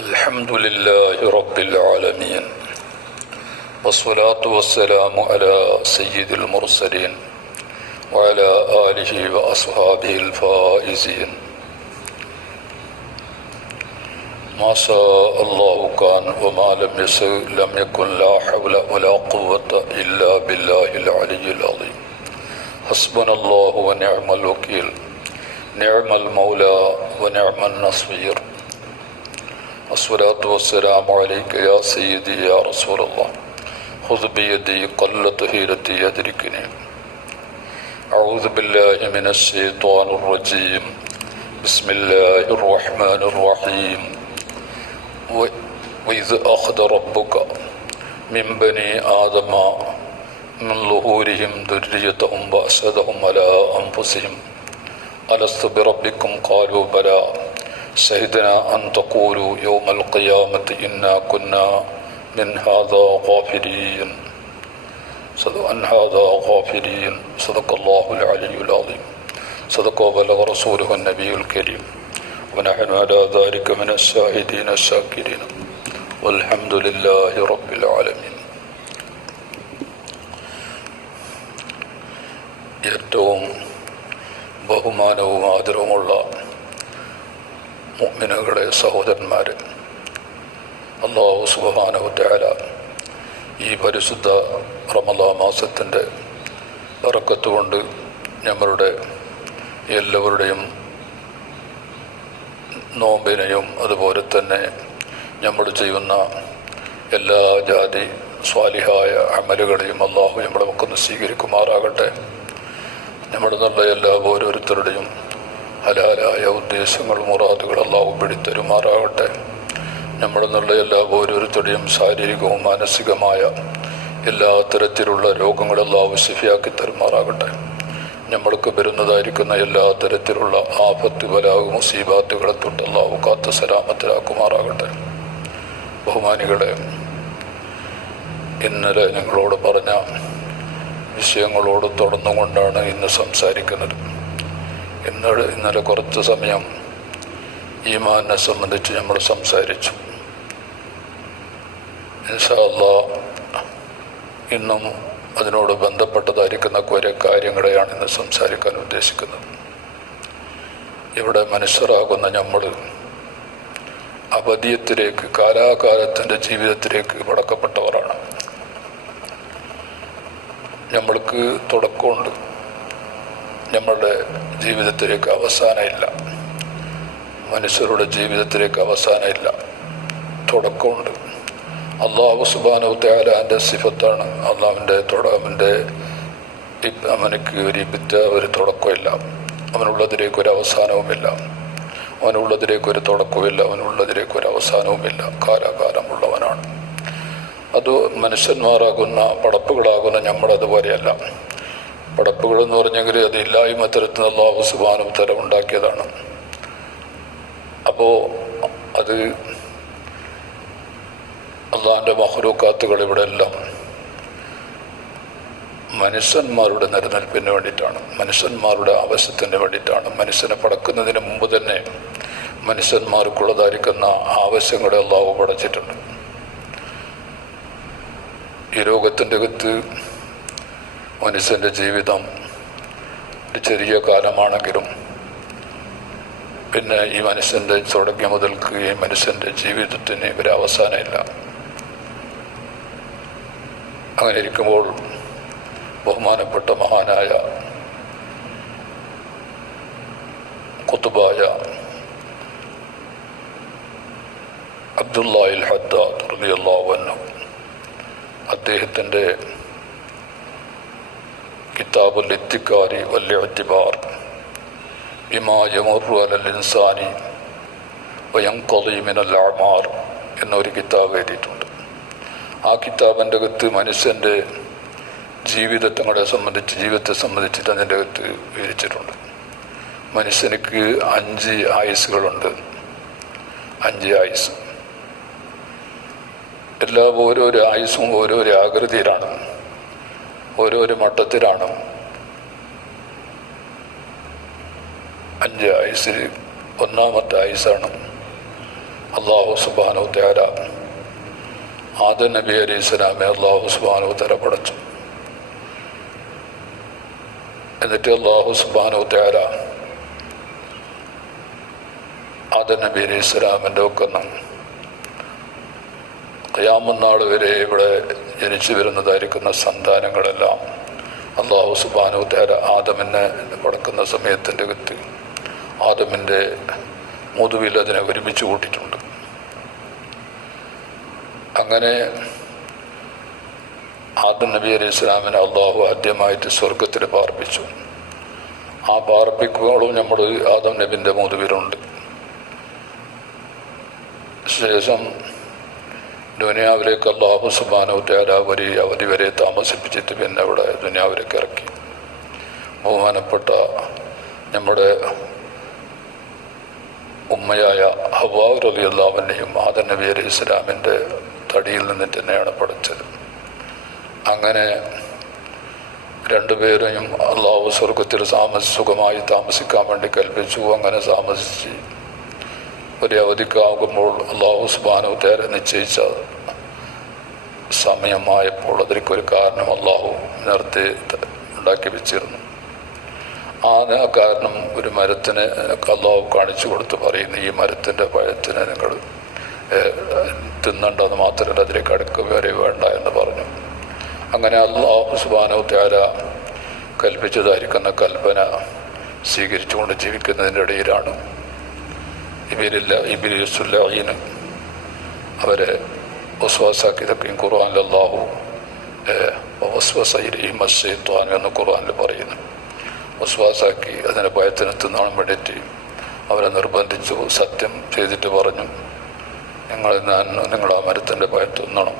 الحمد لله رب العالمين والصلاة والسلام على سيد المرسلين وعلى آله وأصحابه الفائزين. ما شاء الله كان وما لم يشأ لم يكن. لا حول ولا قوة إلا بالله العلي العظيم. حسبنا الله ونعم الوكيل، نعم المولى ونعم النصير. الصلاة والسلام عليك يا سيدي يا رسول الله. خذ بيدي قلت حيلتي يدركني. أعوذ بالله من الشيطان الرجيم. بسم الله الرحمن الرحيم. وإذ أخذ ربك من بني آدم من ظهورهم ذريتهم وأشهدهم على أنفسهم ألست بربكم قالوا بلى شهدنا أن تقولوا يوم القيامة إنا كنا من هذا غافلين. صدق الله العلي العظيم. صدق وبلغ رسوله النبي الكريم ونحن على ذلك من الشاهدين الشاكرين والحمد لله رب العالمين. ഏറ്റവും ബഹുമാനവും ആദരവുമുള്ള മുഅ്മിനുകളെ, സഹോദരന്മാരെ, അല്ലാഹു സുബ്ഹാനഹു വ തആല ഈ പരിശുദ്ധ റമളാൻ മാസത്തിൻ്റെ ബറക്കത്ത് കൊണ്ട് നമ്മളുടെ എല്ലാവരുടെയും നോമ്പിനെയും അതുപോലെ തന്നെ നമ്മൾ ചെയ്യുന്ന എല്ലാ ജാതി സ്വാലിഹായ അമലുകളെയും അല്ലാഹു നമ്മുടെ നമുക്കൊന്ന് സ്വീകരിക്കുമാറാകട്ടെ. നമ്മുടെ നല്ല എല്ലാ ഓരോരുത്തരുടെയും ഹലാലായ ഉദ്ദേശങ്ങൾ മുറാദുകൾ അല്ലാഹു പിടിത്തരുമാറാകട്ടെ. നമ്മുടെ നല്ല എല്ലാ ഓരോരുത്തരുടെയും ശാരീരികവും മാനസികമായ എല്ലാ തരത്തിലുള്ള രോഗങ്ങൾ അല്ലാഹു ശിഫയാക്കി തരുമാറാകട്ടെ. നമ്മൾക്ക് വരുന്നതായിരിക്കുന്ന എല്ലാ തരത്തിലുള്ള ആപത്ത് ബലാവ് മുസീബാത്തുകളെ തൊട്ട് അല്ലാഹു കാത്ത് സലാമത്തിലാക്കുമാറാകട്ടെ. ബഹുമാനികളെ, ഇന്നലെ ഞങ്ങളോട് പറഞ്ഞ വിഷയങ്ങളോട് തുടർന്നുകൊണ്ടാണ് ഇന്ന് സംസാരിക്കുന്നത്. ഇന്നലെ കുറച്ച് സമയം ഈമാനെ സംബന്ധിച്ച് നമ്മൾ സംസാരിച്ചു. ഇൻഷാ അല്ലാഹ് ഇന്നും അതിനോട് ബന്ധപ്പെട്ടതായിരിക്കുന്ന കുറേ കാര്യങ്ങളെയാണ് ഇന്ന് സംസാരിക്കാൻ ഉദ്ദേശിക്കുന്നത്. ഇവിടെ മനുഷ്യരാകുന്ന നമ്മൾ അബദിയത്തിലേക്ക്, കാലാകാലത്തിൻ്റെ ജീവിതത്തിലേക്ക് മടക്കപ്പെട്ടവരാണ്. നമ്മൾക്ക് തുടക്കമുണ്ട്, നമ്മളുടെ ജീവിതത്തിലേക്ക് അവസാനമില്ല. മനുഷ്യരുടെ ജീവിതത്തിലേക്ക് അവസാനമില്ല, തുടക്കമുണ്ട്. അല്ലാഹു സുബ്ഹാനഹു വ തആലയുടെ സിഫത്താണ്. അവൻ്റെ അവനക്ക് ഒരു തുടക്കമില്ല, അവനുള്ളതിലേക്കൊരു അവസാനവുമില്ല. അവനുള്ളതിലേക്കൊരു തുടക്കവുമില്ല, അവനുള്ളതിലേക്കൊരു അവസാനവുമില്ല. കാലാകാലമുള്ളവനാണ്. അത് മനുഷ്യന്മാരാകുന്ന പടപ്പുകളാകുന്ന നമ്മളതുപോലെയല്ല. പടപ്പുകളെന്ന് പറഞ്ഞെങ്കിൽ അത് ഇല്ലായ്മ തരത്തിൽ അല്ലാഹു സുബ്ഹാനഹു വ തആല ഉണ്ടാക്കിയതാണ്. അപ്പോൾ അത് അള്ളാഹിൻ്റെ മഖ്ലൂഖാത്തുകൾ ഇവിടെ എല്ലാം മനുഷ്യന്മാരുടെ നിലനിൽപ്പിന് വേണ്ടിയിട്ടാണ്, മനുഷ്യന്മാരുടെ ആവശ്യത്തിന് വേണ്ടിയിട്ടാണ്. മനുഷ്യനെ പടക്കുന്നതിന് മുമ്പ് തന്നെ മനുഷ്യന്മാർക്കുള്ളതായിരിക്കുന്ന ആവശ്യങ്ങളെ അല്ലാഹു പടച്ചിട്ടുണ്ട്. ഈ ലോകത്തിൻ്റെ അകത്ത് മനുഷ്യൻ്റെ ജീവിതം ഒരു ചെറിയ കാലമാണെങ്കിലും പിന്നെ ഈ മനുഷ്യൻ്റെ തുടങ്ങിയ മുതൽക്ക് ഈ മനുഷ്യൻ്റെ ജീവിതത്തിന് ഒരു അവസാനമില്ല. അങ്ങനെ ഇരിക്കുമ്പോൾ ബഹുമാനപ്പെട്ട മഹാനായ ഖുതുബായ അബ്ദുല്ലാഹിൽ ഹദ്ദാദ് റളിയല്ലാഹു അൻഹു അദ്ദേഹത്തിൻ്റെ കിതാബുൽ ഇത്തിക്കാരി വൽ ഇഅ്തിബാർ ബിമാ യമറു അലൽ ഇൻസാനി വയൻഖളി മിനൽ അഅ്മാർ എന്നൊരു കിതാബ് എഴുതിയിട്ടുണ്ട്. ആ കിതാബിൻ്റെ അകത്ത് മനുഷ്യൻ്റെ ജീവിതത്തെ സംബന്ധിച്ചിട്ട് അതിൻ്റെ അകത്ത് വിവരിച്ചിട്ടുണ്ട്. മനുഷ്യനിക്ക് 5 ആയുസ്സുകളുണ്ട്. 5 ആയുസ്. ഓരോരോ ആയുസ്സും ഓരോരോ ആകൃതിയിലാണ്, ഓരോരോ മട്ടത്തിലാണ്. 5 ആയുസ്സിൽ ഒന്നാമത്തെ ആയുസ്സാണ് അള്ളാഹു സുബ്ഹാനഹു തആല ആദം നബി അലൈഹി സ്വലാമെ അള്ളാഹു സുബ്ഹാനഹു തആല പടച്ചു. എന്നിട്ട് അള്ളാഹു സുബ്ഹാനഹു തആല ആദം നബി അലൈഹി സ്വലാമിൻ്റെ ഒക്കെ ഖിയാമത്ത് നാൾ വരെ ഇവിടെ ജനിച്ചു വരുന്നതായിരിക്കുന്ന സന്താനങ്ങളെല്ലാം അള്ളാഹു സുബ്ഹാനഹു തആല ആദമിനെ പടക്കുന്ന സമയത്തിൻ്റെ അകത്ത് ആദമിൻ്റെ മുതുവിൽ അതിനെ ഒരുമിച്ച് കൂട്ടിയിട്ടുണ്ട്. അങ്ങനെ ആദം നബി അലൈഹി സ്വലാമിനെ അള്ളാഹു ആദ്യമായിട്ട് സ്വർഗത്തിൽ പാർപ്പിച്ചു. ആ പാർപ്പിക്കുമ്പോഴും നമ്മൾ ആദം നബിൻ്റെ മുതുവിലുണ്ട്. ശേഷം ദുനിയാവിലേക്ക് അള്ളാഹു സുബ്ഹാനഹു തആല ഒരു അവധി വരെ താമസിപ്പിച്ചിട്ട് പിന്നെ അവിടെ ദുനിയാവിലേക്ക് ഇറക്കി. ബഹുമാനപ്പെട്ട നമ്മുടെ ഉമ്മയായ ഹവ്വാ റളിയല്ലാഹു അൻഹയും ആദം നബി അലൈഹി സ്വലാമിൻ്റെ തടിയിൽ നിന്നിട്ട് തന്നെയാണ് പഠിച്ചത്. അങ്ങനെ രണ്ടുപേരെയും അള്ളാഹു സ്വർഗത്തിൽ സുഖമായി താമസിക്കാൻ വേണ്ടി കൽപ്പിച്ചു. അങ്ങനെ താമസിച്ച് ഒരു അവധിക്കാകുമ്പോൾ അള്ളാഹു സുബ്ഹാനഹു തആല നിശ്ചയിച്ച സമയമായപ്പോൾ അതിലേക്കൊരു കാരണം അള്ളാഹു നേരത്തെ ഉണ്ടാക്കി വെച്ചിരുന്നു. ആ കാരണം ഒരു മരത്തിന് അള്ളാഹു കാണിച്ചു കൊടുത്ത് പറയുന്നു, ഈ മരത്തിൻ്റെ പഴത്തിന് നിങ്ങൾ തിന്നണ്ടെന്ന് മാത്രമല്ല അതിലേക്ക് അടുക്കുക വരെ വേണ്ട എന്ന് പറഞ്ഞു. അങ്ങനെ അള്ളാഹു സുബ്ഹാനഹു തആല കൽപ്പിച്ചതായിരിക്കുന്ന കൽപ്പന സ്വീകരിച്ചുകൊണ്ട് ജീവിക്കുന്നതിൻ്റെ ഇടയിലാണ് ഇബ്ലീസുൽ ലഈൻ അവരെ വസ്വാസാക്കിയതൊക്കെയും ഖുർആനിൽ അല്ലാഹു വസ്വസ ഇലൈഹിം അശ്ശൈത്വാൻ എന്ന് ഖുർആനിൽ പറയുന്നു. വസ്വാസാക്കി അതിനെ ഭയത്തിന് തിന്നാൻ വേണ്ടിയിട്ട് അവരെ നിർബന്ധിച്ചു. സത്യം ചെയ്തിട്ട് പറഞ്ഞു, നിങ്ങൾ ആ മരത്തിൻ്റെ ഭയം തിന്നണം,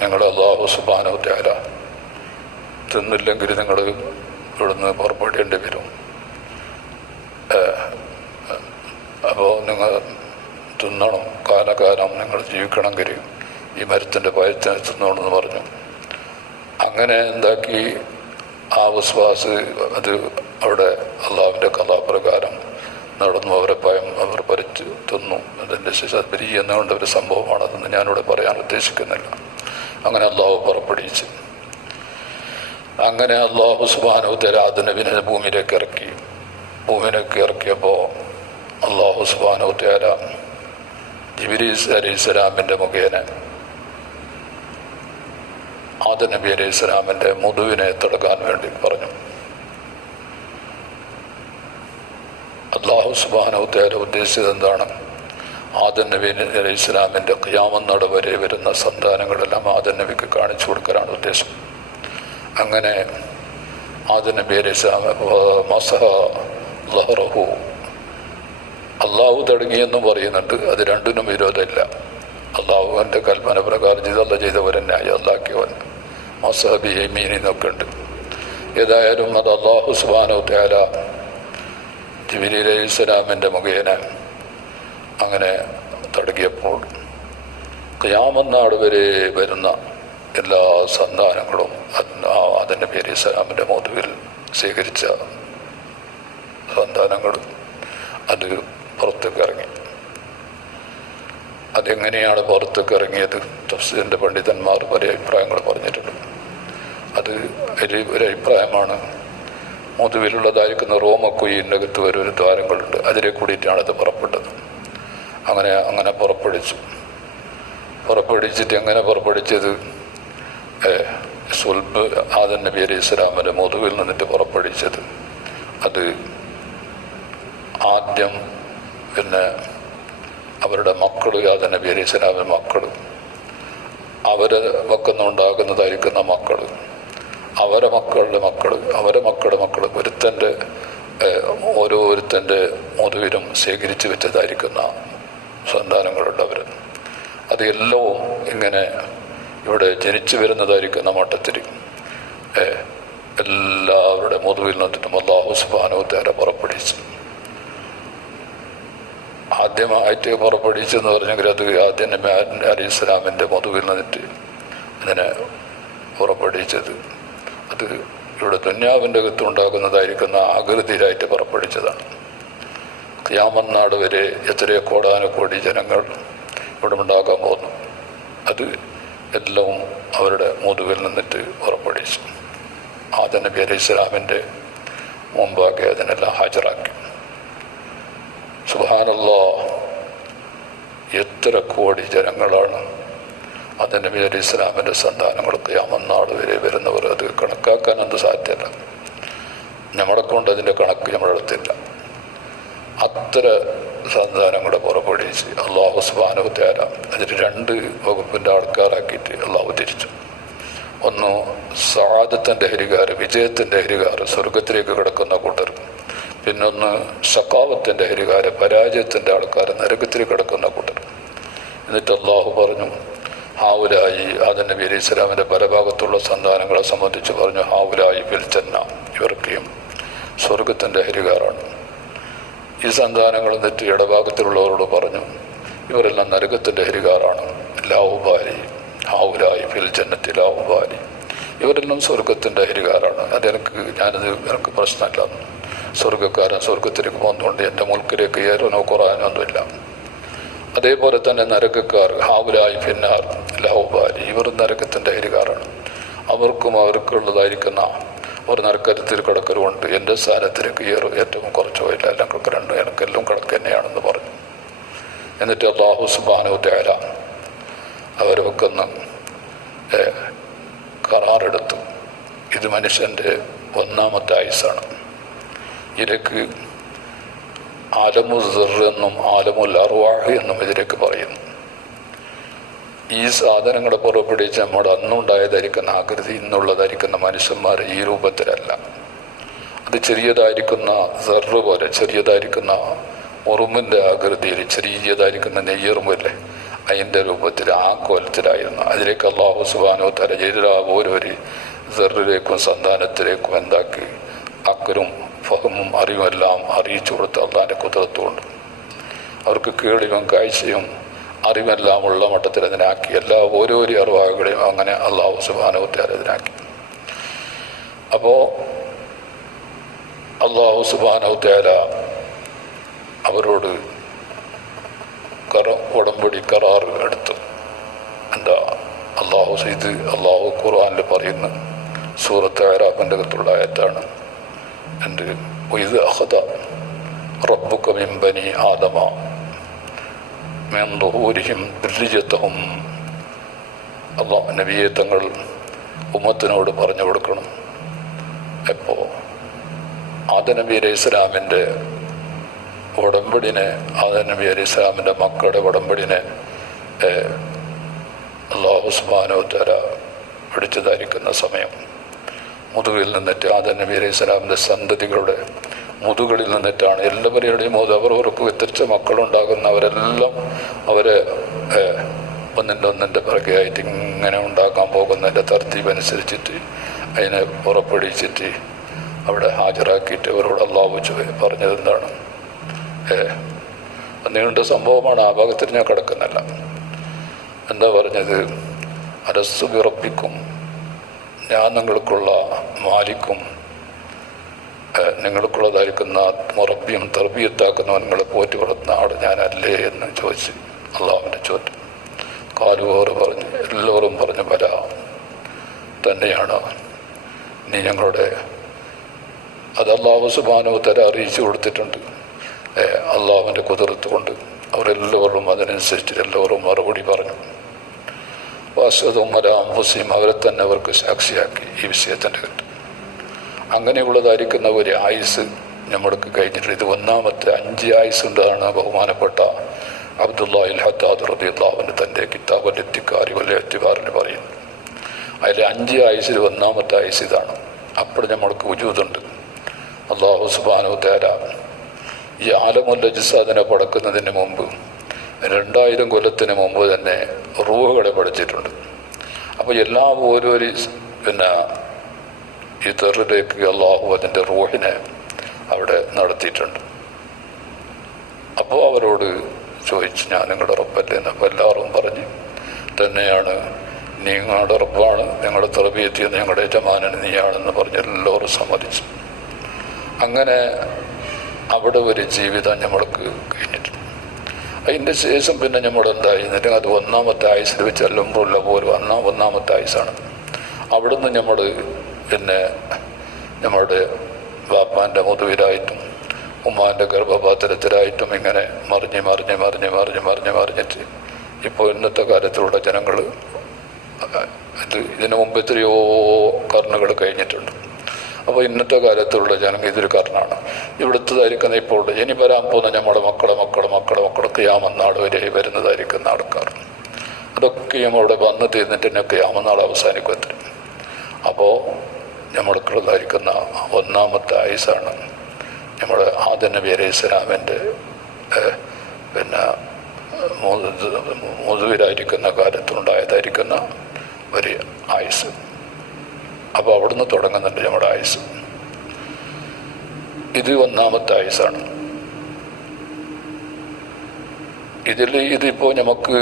നിങ്ങൾ അല്ലാഹു സുബ്ഹാനഹു തആല തിന്നില്ലെങ്കിൽ നിങ്ങൾ ഇവിടുന്ന് പുറപ്പെടേണ്ടി വരും. അപ്പോൾ നിങ്ങൾ തിന്നണം, കാലകാലം നിങ്ങൾ ജീവിക്കണമെങ്കിൽ ഈ മരത്തിൻ്റെ ഭയത്തിന് തിന്നണമെന്ന് പറഞ്ഞു. അങ്ങനെ എന്താക്കി ആ വിശ്വാസ് അത് അവിടെ അള്ളാഹുവിൻ്റെ കഥാപ്രകാരം നടന്നു. അവരെ ഭയം അവർ പരിച്ച് തിന്നു. അതിൻ്റെ ശിശാബരി എന്നുകൊണ്ട് ഒരു സംഭവമാണതെന്ന് ഞാനിവിടെ പറയാൻ ഉദ്ദേശിക്കുന്നില്ല. അങ്ങനെ അള്ളാഹു പുറപ്പെടുവിച്ച് അങ്ങനെ അള്ളാഹു സുബ്ഹാനഹു തആല ആദം നബിയെ ഭൂമിയിലേക്ക് ഇറക്കി. ഭൂമിയിലേക്ക് ഇറക്കിയപ്പോൾ അള്ളാഹു സുബ്ഹാനഹു തആല ജിബ്രീൽ അലൈഹിസ്സലാമിൻ്റെ മുഖേന ആദം നബി അലൈഹിസ്സലാമിൻ്റെ മുതുവിനെ തടകാൻ വേണ്ടി പറഞ്ഞു. അള്ളാഹു സുബ്ഹാനഹു തആല ഉദ്ദേശിച്ചത് എന്താണ്? ആദം നബി അലൈഹിസ്സലാമിൻ്റെ ഖിയാമത്ത് നാൾ വരെ വരുന്ന സന്താനങ്ങളെല്ലാം ആദം നബിക്ക് കാണിച്ചു കൊടുക്കലാണ് ഉദ്ദേശം. അങ്ങനെ ആദം നബി അലൈഹിസ്സലാം മസഹ ലഹറഹു അള്ളാഹു തുടങ്ങിയെന്നും പറയുന്നുണ്ട്. അത് രണ്ടിനും വിരോധമില്ല. അള്ളാഹുവിൻ്റെ കൽപ്പന പ്രകാരം ചെയ്തല്ല ചെയ്തവരെന്നായി അള്ളാക്കിയവൻ മസഹബി യമീൻ എന്നൊക്കെ ഉണ്ട്. ഏതായാലും അത് അള്ളാഹു സുബ്ഹാനഹു തആല ജിബ്രീൽ അലൈഹിസ്സലാമിൻ്റെ മുഖേന അങ്ങനെ തടകിയപ്പോൾ ഖിയാമത്ത് നാൾ വരെ വരുന്ന എല്ലാ സന്താനങ്ങളും ആദം നബി അലൈഹിസ്സലാമിൻ്റെ മുതുവിൽ സ്വീകരിച്ച സന്താനങ്ങൾ അത് പുറത്തേക്ക് ഇറങ്ങി. അതെങ്ങനെയാണ് പുറത്തേക്ക് ഇറങ്ങിയത്? തഫ്സീറിൻ്റെ പണ്ഡിതന്മാർ പല അഭിപ്രായങ്ങൾ പറഞ്ഞിട്ടുണ്ട്. അത് ഒരു അഭിപ്രായമാണ്, മുതുവിലുള്ളതായിരിക്കുന്ന റോമക്കുയിൻ്റെ അകത്ത് ഒരു ദ്വാരങ്ങളുണ്ട്, അതിലെ കൂടിയിട്ടാണ് അത് പുറപ്പെട്ടത്. അങ്ങനെ പുറപ്പെടുവിച്ചിട്ട് എങ്ങനെ പുറപ്പെടുവിച്ചത്? സുൽബ് ആദം നബി അലൈഹി സ്വലാമിൻ്റെ മുതുവിൽ നിന്നിട്ട് പുറപ്പെടുവിച്ചത്. അത് ആദ്യം പിന്നെ അവരുടെ മക്കൾ, ആദം നബി അലൈഹി സ്വലാമിൻ്റെ മക്കൾ, അവരെ വക്കുന്നുണ്ടാകുന്നതായിരിക്കുന്ന മക്കൾ, അവരെ മക്കളുടെ മക്കൾ ഓരോരുത്തൻ്റെ മുതുവിലും ശേഖരിച്ചു വെച്ചതായിരിക്കുന്ന സന്താനങ്ങളുണ്ട് അവർ. അത് എല്ലാം ഇങ്ങനെ ഇവിടെ ജനിച്ചു വരുന്നതായിരിക്കുന്ന മട്ടത്തിൽ എല്ലാവരുടെ മുതുവിൽ നിന്നിട്ടും അല്ലാഹു സുബ്ഹാനഹു തആല പുറപ്പെടുവിച്ചു. ആദ്യമായിട്ട് പുറപ്പെടുവിച്ചെന്ന് പറഞ്ഞെങ്കിൽ അത് ആദ്യം നബി അലൈഹി സ്വലാമിൻ്റെ മുതുവിൽ നിന്നിട്ട് അതിനെ പുറപ്പെടുവിച്ചത് അത് ഇവിടെ ദുന്യാവിൻ്റെ അകത്തുണ്ടാകുന്നതായിരിക്കുന്ന ആകൃതിയിലായിട്ട് പുറപ്പെടുവിച്ചതാണ്. ഖിയാമത്ത് നാൾ വരെ എത്രയോ കോടാനുകോടി ജനങ്ങൾ ഇവിടെ ഉണ്ടാകാൻ പോകുന്നു. അത് എല്ലാം അവരുടെ മുതുകിൽ നിന്നിട്ട് ഉറപ്പടിച്ചു. ആദം നബി അലൈഹി സ്വലാമിൻ്റെ മുമ്പാകെ അതിനെല്ലാം ഹാജരാക്കി. സുബ്ഹാനല്ലാഹ്, എത്ര കോടി ജനങ്ങളാണ് ആദം നബി അലൈഹി സ്വലാമിൻ്റെ സന്താനങ്ങൾ ഖിയാമത്ത് നാൾ വരെ വരുന്നവർ. അത് കണക്കാക്കാൻ എന്ത് സാധ്യമല്ല. നമ്മളെ കൊണ്ട് അതിൻ്റെ കണക്ക് നമ്മളെടുത്തില്ല. അത്ര സന്താനങ്ങളെ പുറപ്പെടുവിച്ച് അള്ളാഹു സുബ്ഹാനഹു വ തആല അതിന് 2 വകുപ്പിൻ്റെ ആൾക്കാരാക്കിയിട്ട് അള്ളാഹു തിരിച്ചു. ഒന്ന് സആദത്തിൻ്റെ ഹരികാർ, വിജയത്തിൻ്റെ ഹരികാർ, സ്വർഗത്തിലേക്ക് കിടക്കുന്ന കൂട്ടർ. പിന്നൊന്ന് ശഖാവത്തിൻ്റെ ഹരികാർ, പരാജയത്തിൻ്റെ ആൾക്കാർ, നരകത്തിൽ കിടക്കുന്ന കൂട്ടർ. എന്നിട്ട് അള്ളാഹു പറഞ്ഞു, ഹാവുലായി ആദം നബി അലൈഹി സ്വലാമിൻ്റെ പല ഭാഗത്തുള്ള സന്താനങ്ങളെ സംബന്ധിച്ച് പറഞ്ഞു, ഹാവുലായി ഫിൽ ജന്ന, ഇവർക്കും സ്വർഗത്തിൻ്റെ ഹരികാറാണ്. ഈ സന്താനങ്ങൾ എന്നിട്ട് ഇടഭാഗത്തിലുള്ളവരോട് പറഞ്ഞു, ഇവരെല്ലാം നരകത്തിൻ്റെ ഹരികാറാണ്. ലാഉബാലി ഹാവുലായി ഫിൽ ജന്നത്തി ലാഉബാലി, ഇവരെല്ലാം സ്വർഗത്തിൻ്റെ ഹരികാറാണ്. എനിക്ക് പ്രശ്നമില്ല. സ്വർഗക്കാരൻ സ്വർഗത്തിലേക്ക് പോകുന്നതുകൊണ്ട് എൻ്റെ മുൽക്കിലേക്ക് ഏറാനോ കുറയാനോ ഒന്നുമില്ല. അതേപോലെ തന്നെ നരകക്കാർ ഹാവുലായി ഫിന്നാർ ലാഉബാലി, ഇവർ നരകത്തിൻ്റെ ഹരികാറാണ്. അവർക്കുള്ളതായിരിക്കുന്ന ഒരു നരക്കരത്തിൽ കിടക്കലുകൊണ്ട് എൻ്റെ സ്ഥാനത്തിലേക്ക് ഏറ്റവും കുറച്ചോ ഇല്ല, എല്ലാം കിടക്കലുണ്ട്, എനിക്കെല്ലാം കിടക്ക് തന്നെയാണെന്ന് പറഞ്ഞു. എന്നിട്ട് അല്ലാഹു സുബ്ഹാനഹു വ തആല അവരൊക്കെ ഒന്ന് കരാറെടുത്തു. ഇത് മനുഷ്യൻ്റെ 1ാമത്തെ ആയുസ്സാണ്. ഇതിലേക്ക് ആലമുൽ സിർ എന്നും ആലമുൽ അർവാഹ് എന്നും ഇതിലേക്ക് പറയുന്നു. ഈ സാധനങ്ങളെ പുറപ്പെടുവിച്ച് നമ്മുടെ അന്നുണ്ടായതായിരിക്കുന്ന ആകൃതി ഇന്നുള്ളതായിരിക്കുന്ന മനുഷ്യന്മാർ ഈ രൂപത്തിലല്ല. അത് ചെറിയതായിരിക്കുന്ന സിർ പോലെ, ചെറിയതായിരിക്കുന്ന ഉറുമ്പിൻ്റെ ആകൃതിയിൽ, ചെറിയതായിരിക്കുന്ന നെയ്യറുമ്പല്ലേ, അതിൻ്റെ രൂപത്തിൽ, ആ കോലത്തിലായിരുന്നു. അതിലേക്ക് അല്ലാഹു സുബ്ഹാനഹു വ തആല എല്ലാ ഓരോരു സിറിലേക്കും സന്താനത്തിലേക്കും എന്താക്കി അക്കരും ഫഹമും അറിവുമെല്ലാം അറിയിച്ചു കൊടുത്ത അള്ളാഹിൻ്റെ കുദ്റത്തുകൊണ്ട് അവർക്ക് കേൾവിയും കാഴ്ചയും അറിവെല്ലാം ഉള്ള മട്ടത്തിൽ അതിനാക്കി. എല്ലാ ഓരോരോ അറിവാകളെയും അങ്ങനെ അല്ലാഹു സുബ്ഹാനഹു വ തആല അതിനാക്കി. അപ്പോൾ അല്ലാഹു സുബ്ഹാനഹു വ തആല അവരോട് ഉടമ്പടി കരാർ എടുത്തു. എന്താ അള്ളാഹു ഖുർആനിൽ പറയുന്നു, സൂറത്ത് അറാഫിൻ്റെ അകത്തുള്ള ആയത്താണ്. എൻ്റെ ഇത് അഖദ റബ്ബുക മിൻ ബനി ആദമ മിൻ ദുഹൂരിഹിം ദുർരിയ്യതഹും. അല്ലാഹു നബിയെ തങ്ങൾ ഉമ്മത്തിനോട് പറഞ്ഞു കൊടുക്കണം. എപ്പോൾ ആദം നബി അലൈഹി ഇസ്ലാമിൻ്റെ ഉടമ്പടിനെ, ആദം നബി അലൈഹി ഇസ്ലാമിൻ്റെ മക്കളുടെ ഉടമ്പടിനെ അല്ലാഹു സുബ്ഹാനഹു വ തആല പിടിച്ചതായിരിക്കുന്ന സമയം മുതുകിൽ നിന്നിട്ട് ആദം നബി അലൈഹി ഇസ്ലാമിൻ്റെ സന്തതികളുടെ മുതുകളിൽ നിന്നിട്ടാണ് എല്ലാവരുടെയും അവർക്ക് വ്യത്യസ്ത മക്കളുണ്ടാകുന്നവരെല്ലാം അവരെ ഒന്നിൻ്റെ പിറകെയായിട്ട് ഇങ്ങനെ ഉണ്ടാക്കാൻ പോകുന്നതിൻ്റെ തർത്തീബ് അനുസരിച്ചിട്ട് അതിനെ പുറപ്പെടുവിച്ചിട്ട് അവിടെ ഹാജരാക്കിയിട്ട് അവരോട് അല്ലാഹു പറഞ്ഞത് എന്താണ്? നീണ്ട സംഭവമാണ്. ആ ഭാഗത്തിൽ ഞാൻ കിടക്കുന്നില്ല. എന്താ പറഞ്ഞത്? അലസ്തു ബിറബ്ബിക്കും, ഞാൻ നിങ്ങൾക്കുള്ള മാലിക്കും, നിങ്ങൾക്കുള്ളതായിരിക്കുന്ന മുറബിയും തർബിയത്താക്കുന്നവൻ നിങ്ങളെ പോറ്റി വളർത്തുന്ന ആൾ ഞാനല്ലേ എന്ന് ചോദിച്ച് അള്ളാഹുവിൻ്റെ ചോദ്യം. കാലുവോർ പറഞ്ഞു, എല്ലാവരും പറഞ്ഞു ബല തന്നെയാണ് നീ ഞങ്ങളുടെ. അത് അല്ലാഹു സുബ്ഹാനഹു വ തആല അറിയിച്ചു കൊടുത്തിട്ടുണ്ട്. അള്ളാഹുവിൻ്റെ കുതിർത്ത് കൊണ്ട് അവരെല്ലാവരും അതിനനുസരിച്ച് എല്ലാവരും മറുപടി പറഞ്ഞു. വാസ്വതും മലാംഹുസിയും അവരെ തന്നെ അവർക്ക് സാക്ഷിയാക്കി ഈ വിഷയത്തിൻ്റെ കേട്ട്. അങ്ങനെയുള്ളതായിരിക്കുന്ന ഒരു ആയുസ് നമ്മൾക്ക് കഴിഞ്ഞിട്ടുണ്ട്. ഇത് 1ാമത്തെ 5 ആയുസ് ഉണ്ടെന്നാണ് ബഹുമാനപ്പെട്ട അബ്ദുല്ലാഹിൽ ഹദ്ദാദ് റളിയല്ലാഹു അൻഹു തൻ്റെ കിതാബുൽ ഇത്തിഖാരി വൽ ഇഅ്തിബാറിന് പറയുന്നത്. അതിൽ 5 ആയുസിൽ 1ാമത്തെ ആയുസ് ഇതാണ്. അപ്പോൾ നമ്മൾക്ക് വജൂദുണ്ട്. അല്ലാഹു സുബ്ഹാനഹു വ തആല ഈ ആലമുൽ അജ്സാദിനെ പടക്കുന്നതിന് മുമ്പ് 2000 കൊല്ലത്തിന് മുമ്പ് തന്നെ റൂഹുകളെ പഠിച്ചിട്ടുണ്ട്. അപ്പോൾ എല്ലാ ഓരോരു ഈ തെറിലേക്ക് അള്ളാഹു അതിൻ്റെ റൂഹിനെ അവിടെ നടത്തിയിട്ടുണ്ട്. അപ്പോൾ അവരോട് ചോദിച്ചു, ഞാൻ നിങ്ങളുടെ റബ്ബല്ലേ എന്ന്. അപ്പോൾ എല്ലാവരും പറഞ്ഞ് തന്നെയാണ്, നിങ്ങളുടെ റബ്ബാണ്, നിങ്ങളുടെ തർബിയത്തിയെന്ന് ഞങ്ങളുടെ യജമാനൻ നീയാണെന്ന് പറഞ്ഞ് എല്ലാവരും സമ്മതിച്ചു. അങ്ങനെ അവിടെ ഒരു ജീവിതം നമ്മൾക്ക് കഴിഞ്ഞിട്ടുണ്ട്. അതിൻ്റെ ശേഷം പിന്നെ നമ്മളെന്തായി എന്നിട്ട് അത് ഒന്നാമത്തെ ആയുസിൽ വെച്ച് ചെല്ലുമ്പോഴുള്ള പോലും ഒന്നാമത്തെ ആയുസാണ്. അവിടുന്ന് നമ്മൾ പിന്നെ നമ്മളുടെ വാപ്പാൻ്റെ മുതുവിലായിട്ടും ഉമ്മാൻ്റെ ഗർഭപാത്രത്തിലായിട്ടും ഇങ്ങനെ മറിഞ്ഞിട്ട് ഇപ്പോൾ ഇന്നത്തെ കാലത്തിലുള്ള ജനങ്ങൾ ഇതിനു മുമ്പ് എത്രയോ കർണുകൾ കഴിഞ്ഞിട്ടുണ്ട്. അപ്പോൾ ഇന്നത്തെ കാലത്തുള്ള ജനങ്ങൾ ഇതൊരു കർണാണ്. ഇവിടുത്തതായിരിക്കുന്ന ഇപ്പോൾ ഇനി വരാൻ പോകുന്ന നമ്മുടെ മക്കളെ ഖിയാമത്ത് വരെ വരുന്നതായിരിക്കുന്ന ആൾക്കാർ അതൊക്കെയും അവിടെ വന്ന് തീർന്നിട്ട് തന്നെ ഖിയാമത്ത് അവസാനിക്കും. അപ്പോൾ നമ്മൾക്കുള്ളതായിരിക്കുന്ന ഒന്നാമത്തെ ആയുസാണ് നമ്മുടെ ആദം നബി അലൈഹി സ്വലാമിൻ്റെ പിന്നെ മുതുവിലായിരിക്കുന്ന കാലത്തുണ്ടായതായിരിക്കുന്ന ഒരു ആയുസ്. അപ്പോൾ അവിടുന്ന് തുടങ്ങുന്നുണ്ട് നമ്മുടെ ആയുസ്. ഇത് ഒന്നാമത്തെ ആയുസാണ്. ഇതിപ്പോൾ നമുക്ക്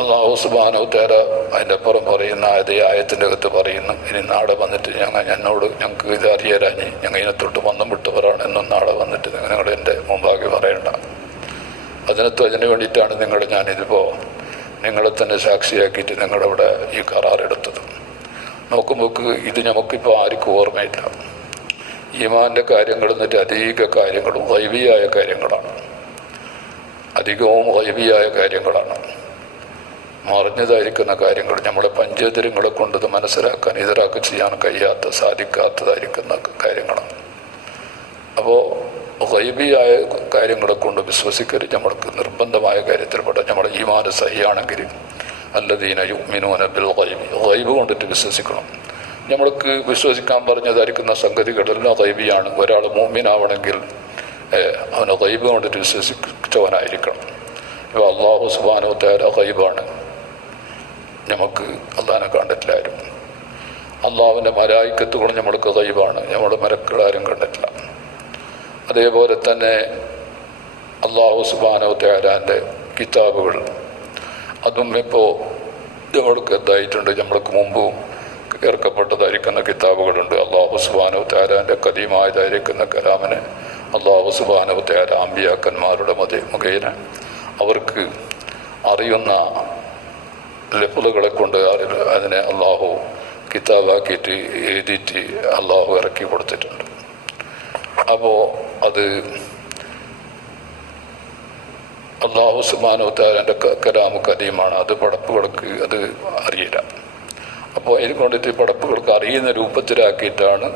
അല്ലാഹു സുബ്ഹാനഹു തആല അതിൻ്റെ അപ്പുറം പറയുന്ന അതേ ആയത്തിൻ്റെ അകത്ത് പറയുന്നു, ഇനി നാളെ വന്നിട്ട് ഞങ്ങൾക്ക് ഇത് അറിയാരാഞ്ഞ് ഞങ്ങൾ ഇതിനത്തൊട്ട് വന്നും വിട്ടവരാണ് എന്നും നാളെ വന്നിട്ട് നിങ്ങൾ എൻ്റെ മുമ്പാകെ പറയണ്ട. അതിന് വേണ്ടിയിട്ടാണ് ഞാനിതിപ്പോൾ നിങ്ങളെ തന്നെ സാക്ഷിയാക്കിയിട്ട് നിങ്ങളവിടെ ഈ കരാറെടുത്തത്. നോക്കുമ്പോൾ ഇത് നമുക്കിപ്പോൾ ആർക്കും ഓർമ്മയില്ല. ഈമാൻ്റെ കാര്യങ്ങൾ എന്നിട്ട് അധിക കാര്യങ്ങളും ഗൈബിയായ കാര്യങ്ങളാണ്. അധികവും ഗൈബിയായ കാര്യങ്ങളാണ്. മറിഞ്ഞതായിരിക്കുന്ന കാര്യങ്ങൾ നമ്മളെ പഞ്ചേന്ദ്രിയങ്ങളെ കൊണ്ടത് മനസ്സിലാക്കാൻ ഇതരാക്ക് ചെയ്യാൻ സാധിക്കാത്തതായിരിക്കുന്ന കാര്യങ്ങളാണ്. അപ്പോൾ ഗൈബിയായ കാര്യങ്ങളെ കൊണ്ട് വിശ്വസിക്കൽ നമ്മൾക്ക് നിർബന്ധമായ കാര്യത്തിൽപ്പെട്ട നമ്മുടെ ഈമാൻ സഹിയാണെങ്കിൽ അല്ലദീന യുഅ്മിനൂന ബിൽ ഗൈബ്, ഗൈബ് കൊണ്ടിട്ട് വിശ്വസിക്കണം. നമ്മൾക്ക് വിശ്വസിക്കാൻ പറഞ്ഞതായിരിക്കുന്ന സംഗതികളെല്ലാം ഗൈബിയാണ്. ഒരാൾ മുഅ്മിനാവണമെങ്കിൽ അവനെ ഗൈബ് കൊണ്ടിട്ട് വിശ്വസിച്ചവനായിരിക്കണം. ഇപ്പോൾ അല്ലാഹു സുബ്ഹാനഹു തആല ഗൈബാണ്. നമുക്ക് അള്ളാഹിനെ കണ്ടിട്ടില്ലായിരുന്നു. അള്ളാഹുവിൻ്റെ മലായിക്കത്തുകളും നമ്മൾക്ക് ഗൈബാണ്. നമ്മുടെ മലക്കുകളാരും കണ്ടിട്ടില്ല. അതേപോലെ തന്നെ അല്ലാഹു സുബ്ഹാനഹു തആലാൻ്റെ കിതാബുകൾ അതും ഇപ്പോൾ നമ്മൾക്ക് എന്തായിട്ടുണ്ട്. നമ്മൾക്ക് മുമ്പും ഇറക്കപ്പെട്ടതായിരിക്കുന്ന കിതാബുകളുണ്ട്. അല്ലാഹു സുബ്ഹാനഹു തആലാൻ്റെ ഖദീമായതായിരിക്കുന്ന കലാമിനെ അല്ലാഹു സുബ്ഹാനഹു തആല അമ്പിയാക്കന്മാരുടെ മുഖേന അവർക്ക് അറിയുന്ന ലഫ്ളുകളെ കൊണ്ട് അതിനെ അള്ളാഹു കിതാബാക്കിയിട്ട് എഴുതിയിട്ട് അള്ളാഹു ഇറക്കി കൊടുത്തിട്ടുണ്ട്. അപ്പോൾ അത് അള്ളാഹു സുബ്ഹാനഹു തആലയുടെ കലാമു കദീമാണ്. അത് പടപ്പുകൾക്ക് അത് അറിയില്ല. അപ്പോൾ അതിന് കൊണ്ടിട്ട് പടപ്പുകൾക്ക് അറിയുന്ന രൂപത്തിലാക്കിയിട്ടാണ്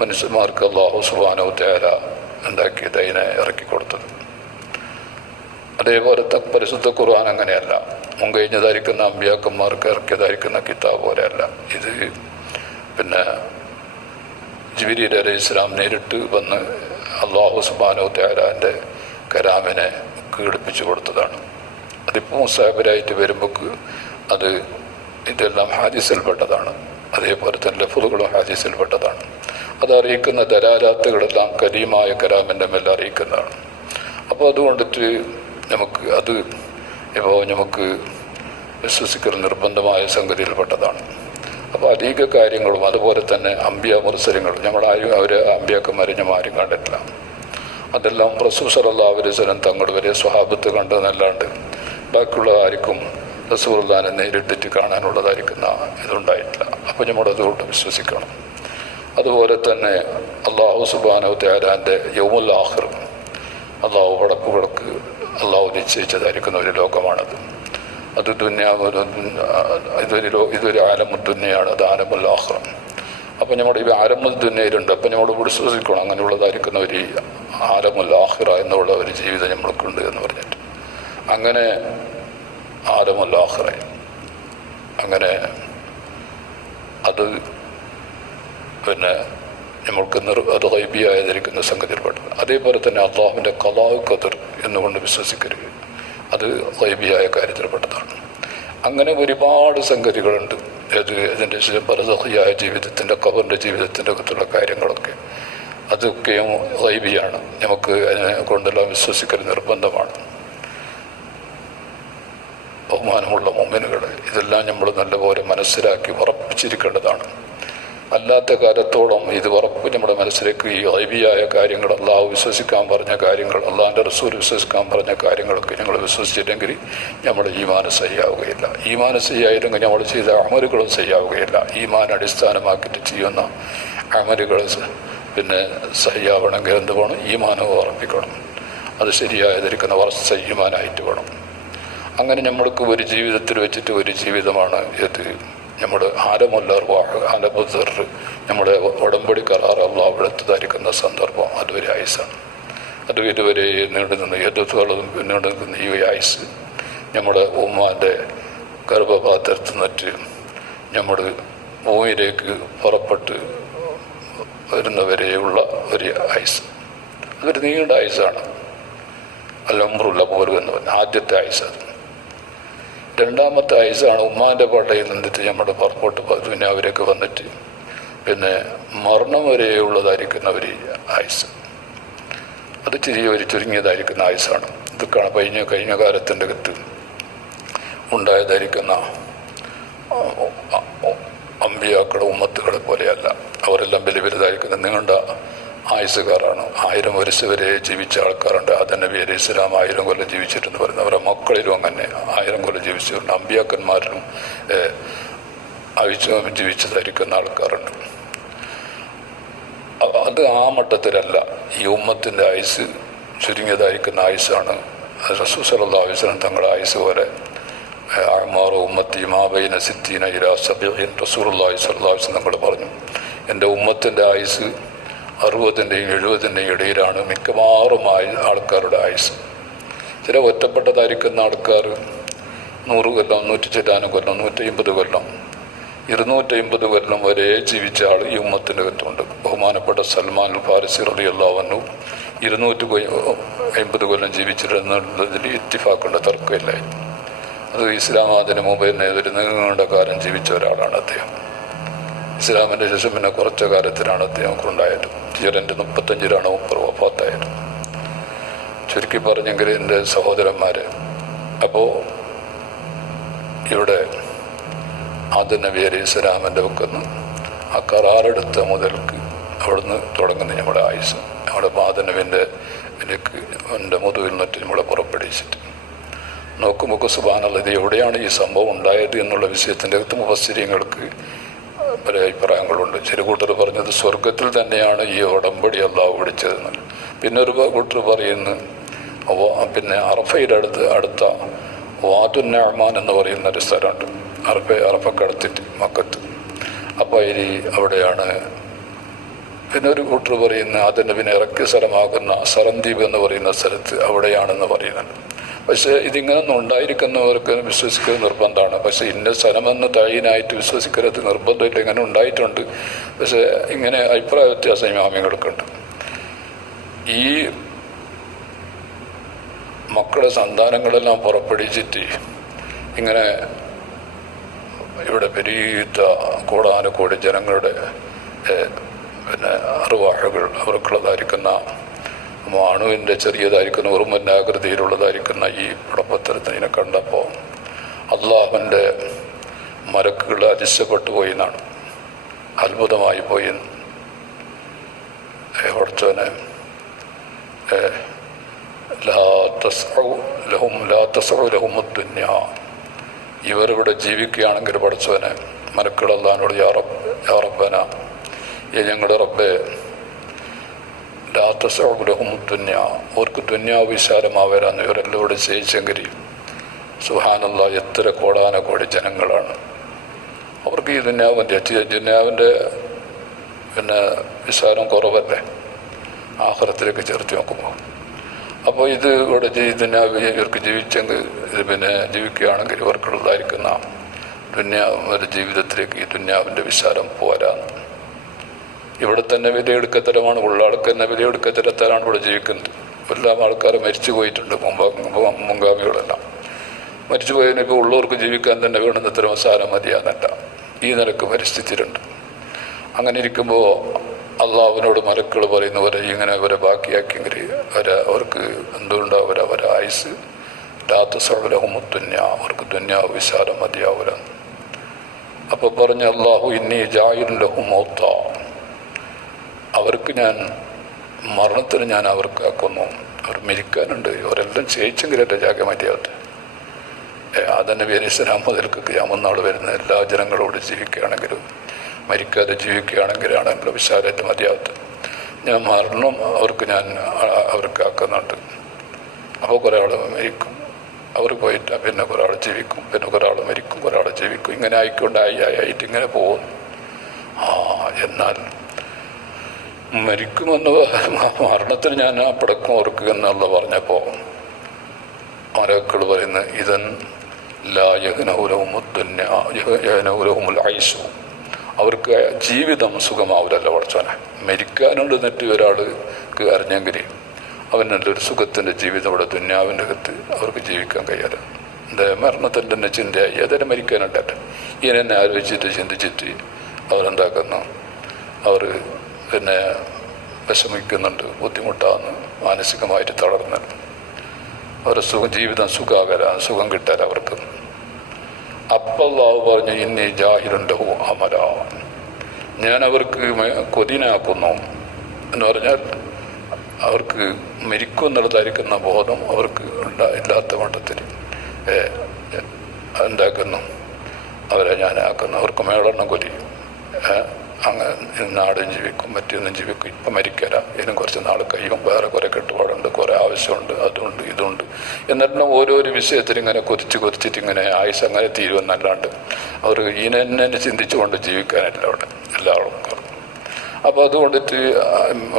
മനുഷ്യന്മാർക്ക് അള്ളാഹു സുബ്ഹാനഹു തആല ഉണ്ടാക്കിയത്, അതിനെ ഇറക്കി കൊടുത്തത്. അതേപോലത്തെ പരിശുദ്ധ ഖുർആൻ അങ്ങനെയല്ല. മുൻകഴിഞ്ഞതായിരിക്കുന്ന അമ്പിയാക്കന്മാർക്ക് ഇറക്കിയതായിരിക്കുന്ന കിതാബ് പോലെയല്ല. ഇത് പിന്നെ ജിബ്രീൽ അലൈഹിസ്സലാം നേരിട്ട് വന്ന് അല്ലാഹു സുബ്ഹാനഹു തആലാൻ്റെ കലാമിനെ കീഴ്പ്പിച്ചു കൊടുത്തതാണ്. അതിപ്പോൾ മുസാഫിറായിട്ട് വരുമ്പോൾ അത് ഇതെല്ലാം ഹാദിസിൽപ്പെട്ടതാണ്. അതേപോലെ തന്നെ ലഫ്ളുകളും ഹാദിസിൽപ്പെട്ടതാണ്. അത് അറിയിക്കുന്ന ദലാലാത്തുകളെല്ലാം കരീമായ കലാമിൻ്റെ മേലെ അറിയിക്കുന്നതാണ്. അപ്പോൾ അതുകൊണ്ടിട്ട് നമുക്ക് അത് ഇപ്പോൾ നമുക്ക് വിശ്വസിക്കൽ നിർബന്ധമായ സംഗതിയിൽപ്പെട്ടതാണ്. അപ്പോൾ അധിക കാര്യങ്ങളും അതുപോലെ തന്നെ അമ്പിയ മുർസലിങ്ങൾ നമ്മളാരും അവരെ അമ്പിയാക്കന്മാരെ ആരും കണ്ടിട്ടില്ല. അതെല്ലാം റസൂൽ സല്ലല്ലാഹു അലൈഹി വസല്ലം തങ്ങൾ വരെ സ്വഹാബത്ത് കണ്ടെന്നല്ലാണ്ട് ബാക്കിയുള്ള ആർക്കും റസൂലുള്ളാഹിനെ നേരിട്ടിട്ട് കാണാനുള്ളതായിരിക്കുന്ന ഇതുണ്ടായിട്ടില്ല. അപ്പോൾ നമ്മളതുകൊണ്ട് വിശ്വസിക്കണം. അതുപോലെ തന്നെ അല്ലാഹു സുബ്ഹാനഹു തആലാൻ്റെ യൗമുൽ ആഖിർ അള്ളാഹു പടപ്പുകൾക്ക് അള്ളാഹു നിശ്ചയിച്ചതായിരിക്കുന്ന ഒരു ലോകമാണത്. അത് ഇതൊരു ആലമുദ്ദുന്യയാണ്. അത് ആലമുൽ ആഖിറ. അപ്പം നമ്മുടെ ഈ ആലമുദ്ദുന്യയിലുണ്ട്. അപ്പം നമ്മൾ വിശ്വസിക്കണം അങ്ങനെയുള്ളതായിരിക്കുന്ന ഒരു ആലമുൽ ആഖിറ എന്നുള്ള ഒരു ജീവിതം നമ്മൾക്കുണ്ട് എന്ന് പറഞ്ഞിട്ട്. അങ്ങനെ ആലമുൽ ആഖിറ അങ്ങനെ അത് പിന്നെ നമ്മൾക്ക് അത് ഗൈബിയായതിരിക്കുന്ന സംഗതിയിൽപ്പെട്ടത്. അതേപോലെ തന്നെ അള്ളാഹുവിൻ്റെ ഖദാഉ ഖദർ എന്നുകൊണ്ട് വിശ്വസിക്കരുത്. അത് ഗൈബിയായ കാര്യത്തിൽപ്പെട്ടതാണ്. അങ്ങനെ ഒരുപാട് സംഗതികളുണ്ട്. അതിൻ്റെ ബർസഖിയായ ജീവിതത്തിൻ്റെ ഖബറിൻ്റെ ജീവിതത്തിൻ്റെ അകത്തുള്ള കാര്യങ്ങളൊക്കെ അതൊക്കെയും ഗൈബിയാണ്. നമുക്ക് അതിനെ കൊണ്ടെല്ലാം വിശ്വസിക്കൽ നിർബന്ധമാണ്. ബഹുമാനമുള്ള മുഅ്മിനുകൾ, ഇതെല്ലാം നമ്മൾ നല്ലപോലെ മനസ്സിലാക്കി ഉറപ്പിച്ചിരിക്കേണ്ടതാണ്. അല്ലാത്ത കാലത്തോളം ഇത് ഉറപ്പ് നമ്മുടെ മനസ്സിലേക്ക് ഈ ഗൈബിയായ കാര്യങ്ങൾ, അള്ളാഹു വിശ്വസിക്കാൻ പറഞ്ഞ കാര്യങ്ങൾ, അള്ളാഹിൻ്റെ റസൂൽ വിശ്വസിക്കാൻ പറഞ്ഞ കാര്യങ്ങളൊക്കെ ഞങ്ങൾ വിശ്വസിച്ചില്ലെങ്കിൽ നമ്മുടെ ഈമാന് സഹിയാവുകയില്ല. ഈമാന് സഹിയായില്ലെങ്കിൽ നമ്മൾ ചെയ്ത അമലുകളും സഹിയാവുകയില്ല. ഈമാൻ അടിസ്ഥാനമാക്കിയിട്ട് ചെയ്യുന്ന അമലുകൾ പിന്നെ സഹിയാവണമെങ്കിൽ എന്ത് വേണം? ഈമാനോ ഉറപ്പിക്കണം. അത് ശരിയായതിരിക്കുന്ന വർഷ ഈമാനായിട്ട് വേണം. അങ്ങനെ നമ്മൾക്ക് ഒരു ജീവിതത്തിൽ വെച്ചിട്ട് ഒരു ജീവിതമാണ് ഇത് നമ്മുടെ ആലമുല്ലർവാഹ് ആലമുദർ, നമ്മുടെ ഉടമ്പടി കരാർ അള്ളാഹു എടുത്തതായിരിക്കുന്ന സന്ദർഭം. അതൊരു ആയുസാണ്. അത് ഇതുവരെ നീണ്ടുനിന്ന് യുദ്ധത്തോളം നീണ്ടുനിൽക്കുന്ന ഈ ആയുസ് നമ്മുടെ ഉമ്മാൻ്റെ ഗർഭപാത്രത്തിൽ നിന്നിട്ട് നമ്മൾ ഭൂമിയിലേക്ക് പുറപ്പെട്ട് വരുന്നവരെയുള്ള ഒരു ആയുസ്. അതൊരു നീണ്ട ആയുസാണ്. അല്ലംറുള്ള പോലും എന്ന് പറഞ്ഞ ആദ്യത്തെ ആയുസ്. അത് രണ്ടാമത്തെ ആയുസാണ് ഉമ്മാൻ്റെ പട്ടയിൽ നിന്നിട്ട് നമ്മുടെ പുറപ്പോട്ട് പിന്നെ അവരൊക്കെ വന്നിട്ട് പിന്നെ മരണം വരെയുള്ളതായിരിക്കുന്ന ഒരു ആയുസ്. അത് ചുരുങ്ങിയതായിരിക്കുന്ന ആയുസാണ്. ഇതൊക്കെയാണ് കഴിഞ്ഞ കാലത്തിൻ്റെ അകത്ത് ഉണ്ടായതായിരിക്കുന്ന അമ്പിയാക്കളുടെ ഉമ്മത്തുകളെ പോലെയല്ല. അവരെല്ലാം വലുതായിരിക്കുന്ന നീണ്ട ആയുസുകാരാണ്. 1000 വർഷം വരെ ജീവിച്ച ആൾക്കാരുണ്ട്. നബി അലൈഹി ഇസ്ലാം 1000 കൊല്ലം ജീവിച്ചിട്ടെന്ന് പറയുന്നത്. അവരുടെ മക്കളിലും അങ്ങനെ 1000 കൊല്ലം ജീവിച്ചിട്ടുണ്ട്. അമ്പിയാക്കന്മാരിലും ജീവിച്ചതായിരിക്കുന്ന ആൾക്കാരുണ്ട്. അത് ആ മട്ടത്തിലല്ല. ഈ ഉമ്മത്തിൻ്റെ ആയുസ് ചുരുങ്ങിയതായിരിക്കുന്ന ആയുസാണ്. റസൂൽ സല്ലല്ലാഹു അലൈഹി വസല്ലം തങ്ങളുടെ ആയുസ് പോലെ അഅ്മാറു ഉമ്മത്തി മാ ബൈന സിത്തീന ഇലാ സബഈൻ റസൂലുള്ളാഹി സ്വല്ലല്ലാഹു അലൈഹി വസല്ലം തങ്ങൾ പറഞ്ഞു, എൻ്റെ ഉമ്മത്തിൻ്റെ ആയുസ് 60-ൻ്റെയും 70-ൻ്റെയും ഇടയിലാണ് മിക്കവാറും ആൾക്കാരുടെ ആയുസ്. ചില ഒറ്റപ്പെട്ടതായിരിക്കുന്ന ആൾക്കാർ 100 കൊല്ലം, 100 കൊല്ലം, 150 കൊല്ലം, 250 കൊല്ലം വരെ ജീവിച്ച ആൾ ഈ ഉമ്മത്തിൻ്റെ അകത്തുണ്ട്. ബഹുമാനപ്പെട്ട സൽമാൻ ഫാരിസി റളിയല്ലാഹു അൻഹു 250 കൊല്ലം ജീവിച്ചിരുന്നതിൽ ഇത്തിഫാക്കുണ്ട്, തർക്കമില്ല. അത് ഇസ്ലാം അതിന് മുമ്പ് തന്നെ ഒരു നീണ്ട കാലം ജീവിച്ച ഒരാളാണ് അദ്ദേഹം. ഇസ്ലാമിൻ്റെ ശേഷം പിന്നെ കുറച്ച് കാലത്തിലാണ് അദ്ദേഹം ഉണ്ടായത്. ഹിജറൻ്റെ 35-ലാണ് വഫാത്തായത്. ചുരുക്കി പറഞ്ഞെങ്കിൽ എൻ്റെ സഹോദരന്മാർ, അപ്പോൾ ഇവിടെ നബി അലൈഹി ഇസ്ലാമിൻ്റെ വെക്കുന്ന ആ കരാറെടുത്ത മുതൽക്ക് അവിടുന്ന് തുടങ്ങുന്ന നമ്മുടെ ആയുസ്, നമ്മുടെ നബിൻ്റെ എൻ്റെ മുതുവിൽ നിന്നിട്ട് നമ്മളെ പുറപ്പെടുവിച്ചിട്ട് നോക്കുമ്പോൾ സുബ്ഹാനല്ലാഹ്, ഇത് എവിടെയാണ് ഈ സംഭവം ഉണ്ടായത് എന്നുള്ള വിഷയത്തിൻ്റെ അകത്ത് മുഫസ്സിരീങ്ങൾക്ക് പല അഭിപ്രായങ്ങളുണ്ട്. ചില കൂട്ടർ പറഞ്ഞത് സ്വർഗത്തിൽ തന്നെയാണ് ഈ ഉടമ്പടി അല്ലാഹു പിടിച്ചതെന്ന്. പിന്നെ ഒരു കൂട്ടർ പറയുന്നു പിന്നെ അറഫയുടെ അടുത്ത വാദുൻ നഅ്മാൻ എന്ന് പറയുന്നൊരു സ്ഥലമുണ്ട്. അറഫക്കടുത്തിട്ട് മക്കത്ത്. അപ്പോൾ അവിടെയാണ്. പിന്നെ ഒരു കൂട്ടർ പറയുന്ന പിന്നെ ഇറക്കിയ സ്ഥലമാകുന്ന സറന്ദീപ് എന്ന് പറയുന്ന സ്ഥലത്ത് അവിടെയാണെന്ന് പറയുന്നുണ്ട്. പക്ഷേ ഇതിങ്ങനൊന്നും ഉണ്ടായിരിക്കുന്നവർക്ക് വിശ്വസിക്കുന്നത് നിർബന്ധമാണ്. പക്ഷേ ഇന്ന സ്ഥലമെന്ന് തയ്യനായിട്ട് വിശ്വസിക്കരുത് നിർബന്ധമില്ല. ഇങ്ങനെ ഉണ്ടായിട്ടുണ്ട്. പക്ഷേ ഇങ്ങനെ അഭിപ്രായ വ്യത്യാസം ഇമാമികൾക്കുണ്ട്. ഈ മക്കളുടെ സന്താനങ്ങളെല്ലാം പുറപ്പെടുവിച്ചിട്ട് ഇങ്ങനെ ഇവിടെ പെരീത്ത കോടാനുകോടി ജനങ്ങളുടെ പിന്നെ അറുവാഹകൾ അവർക്കുള്ളതായിരിക്കുന്ന അണുവിൻ്റെ ചെറിയതായിരിക്കുന്ന ഉറുമ്പനാകൃതിയിലുള്ളതായിരിക്കുന്ന ഈ പടപ്പത്തരത്തിനെ കണ്ടപ്പോൾ അള്ളാഹുവിൻ്റെ മലക്കുകൾ അതിശയപ്പെട്ടു പോയി എന്നാണ്, അത്ഭുതമായി പോയി. പഠിച്ചവനെ ഇവരിവിടെ ജീവിക്കുകയാണെങ്കിൽ പഠിച്ചവനെ മലക്കുകൾ അള്ളാഹിനോട് യാ റബ്ബന, ഞങ്ങളുടെ റബ്ബേ, അവർക്ക് ദുന്യാവ് വിശാലമാവരാന്ന് ഇവരെല്ലാം ഇവിടെ ചെയ്യിച്ചെങ്കിൽ സുബ്ഹാനല്ലാഹ്, എത്ര കോടാനുകോടി ജനങ്ങളാണ്. അവർക്ക് ഈ ദുന്യാവിൻ്റെ പിന്നെ വിശാലം കുറവല്ലേ ആഖിറത്തിലേക്ക് ചേർത്ത് നോക്കുമ്പോൾ. അപ്പോൾ ഇത് ഇവിടെ ദുന്യാവ് ഇവർക്ക് ജീവിച്ചെങ്കിൽ പിന്നെ ജീവിക്കുകയാണെങ്കിൽ ഇവർക്കുള്ളതായിരിക്കുന്ന ദുന്യാവിൻ്റെ ജീവിതത്തിലേക്ക് ഈ ദുന്യാവിൻ്റെ വിശാലം പോരാന്ന്. ഇവിടെ തന്നെ വിലയെടുക്കത്തരമാണ്, ഉള്ള ആൾക്ക് തന്നെ വിലയെടുക്കത്തരത്തിലാണ് ഇവിടെ ജീവിക്കുന്നത്. എല്ലാം ആൾക്കാർ മരിച്ചു പോയിട്ടുണ്ട്. മുൻഗാമികളെല്ലാം മരിച്ചു പോയതിന് ഇപ്പോൾ ഉള്ളവർക്ക് ജീവിക്കാൻ തന്നെ വേണ്ടുന്ന ഇത്തരം സാരം മതിയാന്നല്ല, ഈ നിലക്ക് പരിസ്ഥിതിയിലുണ്ട്. അങ്ങനെ ഇരിക്കുമ്പോൾ അള്ളാഹുവിനോട് മലക്കുകൾ പറയുന്നവരെ ഇങ്ങനെ അവരെ ബാക്കിയാക്കിയെങ്കിൽ അവർക്ക് എന്തുകൊണ്ടാവും അവരെ ആയുസ് രാത്തസൗലഹുമുത്തുന്യ, അവർക്ക് ദുന്യാവ് വിശാലം മതിയാവൂല. അപ്പോൾ പറഞ്ഞ അല്ലാഹു ഇന്നി ജായിലുൻ ലഹും മൗത്ത, അവർക്ക് ഞാൻ മരണത്തിന് ഞാൻ അവർക്ക് ആക്കുന്നു. അവർ മരിക്കാനുണ്ട്, അവരെല്ലാം ചെയ്യിച്ചെങ്കിലല്ലേ ജാഗ മാറ്റിയാവട്ടെ. ആദം നബി അലൈഹി സ്വലാം മുതൽക്ക് ഖിയാമത്ത് നാൾ വരുന്ന എല്ലാ ജനങ്ങളോട് ജീവിക്കുകയാണെങ്കിലും മരിക്കാതെ ജീവിക്കുകയാണെങ്കിലാണെങ്കിലും വിശാലമായിട്ട് മതിയാവട്ടെ. ഞാൻ മരണം അവർക്ക് ആക്കുന്നുണ്ട്. അപ്പോൾ കുറേ ആൾ മരിക്കും, അവർ പോയിട്ട് പിന്നെ കുറേ ആൾ ജീവിക്കും, പിന്നെ കുറേ ആൾ മരിക്കും, കുറേ ആൾ ജീവിക്കും. ഇങ്ങനെ ആയിട്ട് ഇങ്ങനെ പോകും. എന്നാൽ മരിക്കുമെന്ന് മരണത്തിന് ഞാൻ ആ പടക്കം ഓർക്കുക എന്നുള്ള പറഞ്ഞപ്പോൾ മലക്കൾ പറയുന്നത് ഇതൻ യഹ്നൗലഹുമുൽ ഐശു, അവർക്ക് ജീവിതം സുഖമാവില്ലല്ലോ പഠിച്ചോനെ. മരിക്കാനുണ്ട് എന്നിട്ട് ഒരാൾക്ക് അറിഞ്ഞെങ്കിൽ അവൻ നല്ലൊരു സുഖത്തിൻ്റെ ജീവിതം ഇവിടെ ദുന്യാവിൻ്റെ അകത്ത് അവർക്ക് ജീവിക്കാൻ കഴിയാറ്. എൻ്റെ മരണത്തിൻ്റെ തന്നെ ചിന്തയായി ഏതായാലും മരിക്കാനുണ്ടല്ലോ. ഇങ്ങനെ ആലോചിച്ചിട്ട് ചിന്തിച്ചിട്ട് അവരെന്താക്കുന്നു, അവർ പിന്നെ വിഷമിക്കുന്നുണ്ട്, ബുദ്ധിമുട്ടാന്ന്, മാനസികമായിട്ട് തളർന്ന് അവരുടെ ജീവിതം സുഖം കിട്ടാൻ അവർക്ക്. അപ്പോൾ അല്ലാഹു പറഞ്ഞു ഇന്നി ജാഹിലുൻ ലഹു അമല, ഞാൻ അവർക്ക് കൊതിനാക്കുന്നു എന്ന് പറഞ്ഞാൽ അവർക്ക് മരിക്കും എന്നുള്ളതായിരിക്കുന്ന ബോധം അവർക്ക് ഇല്ലാത്ത മട്ടത്തിൽ ഉണ്ടാക്കുന്നു. അവരെ ഞാനാക്കുന്നു. അവർക്ക് മേളെണ്ണം കൊതി, അങ്ങനെ നാടും ജീവിക്കും, മറ്റൊന്നും ജീവിക്കും. ഇപ്പം മരിക്കല, ഇനും കുറച്ച് നാൾ കഴിയും, വേറെ കുറേ കെട്ടുപാടുണ്ട്, കുറേ ആവശ്യമുണ്ട്, അതുണ്ട് ഇതുണ്ട് എന്നെല്ലാം ഓരോരോ വിഷയത്തിൽ ഇങ്ങനെ കൊതിച്ചിട്ട് ഇങ്ങനെ ആയുസ് അങ്ങനെ തീരുമെന്നല്ലാണ്ട് അവർ ഇതിനെ ചിന്തിച്ചുകൊണ്ട് ജീവിക്കാനില്ല അവിടെ എല്ലാ ആൾക്കാരും. അപ്പോൾ അതുകൊണ്ടിട്ട്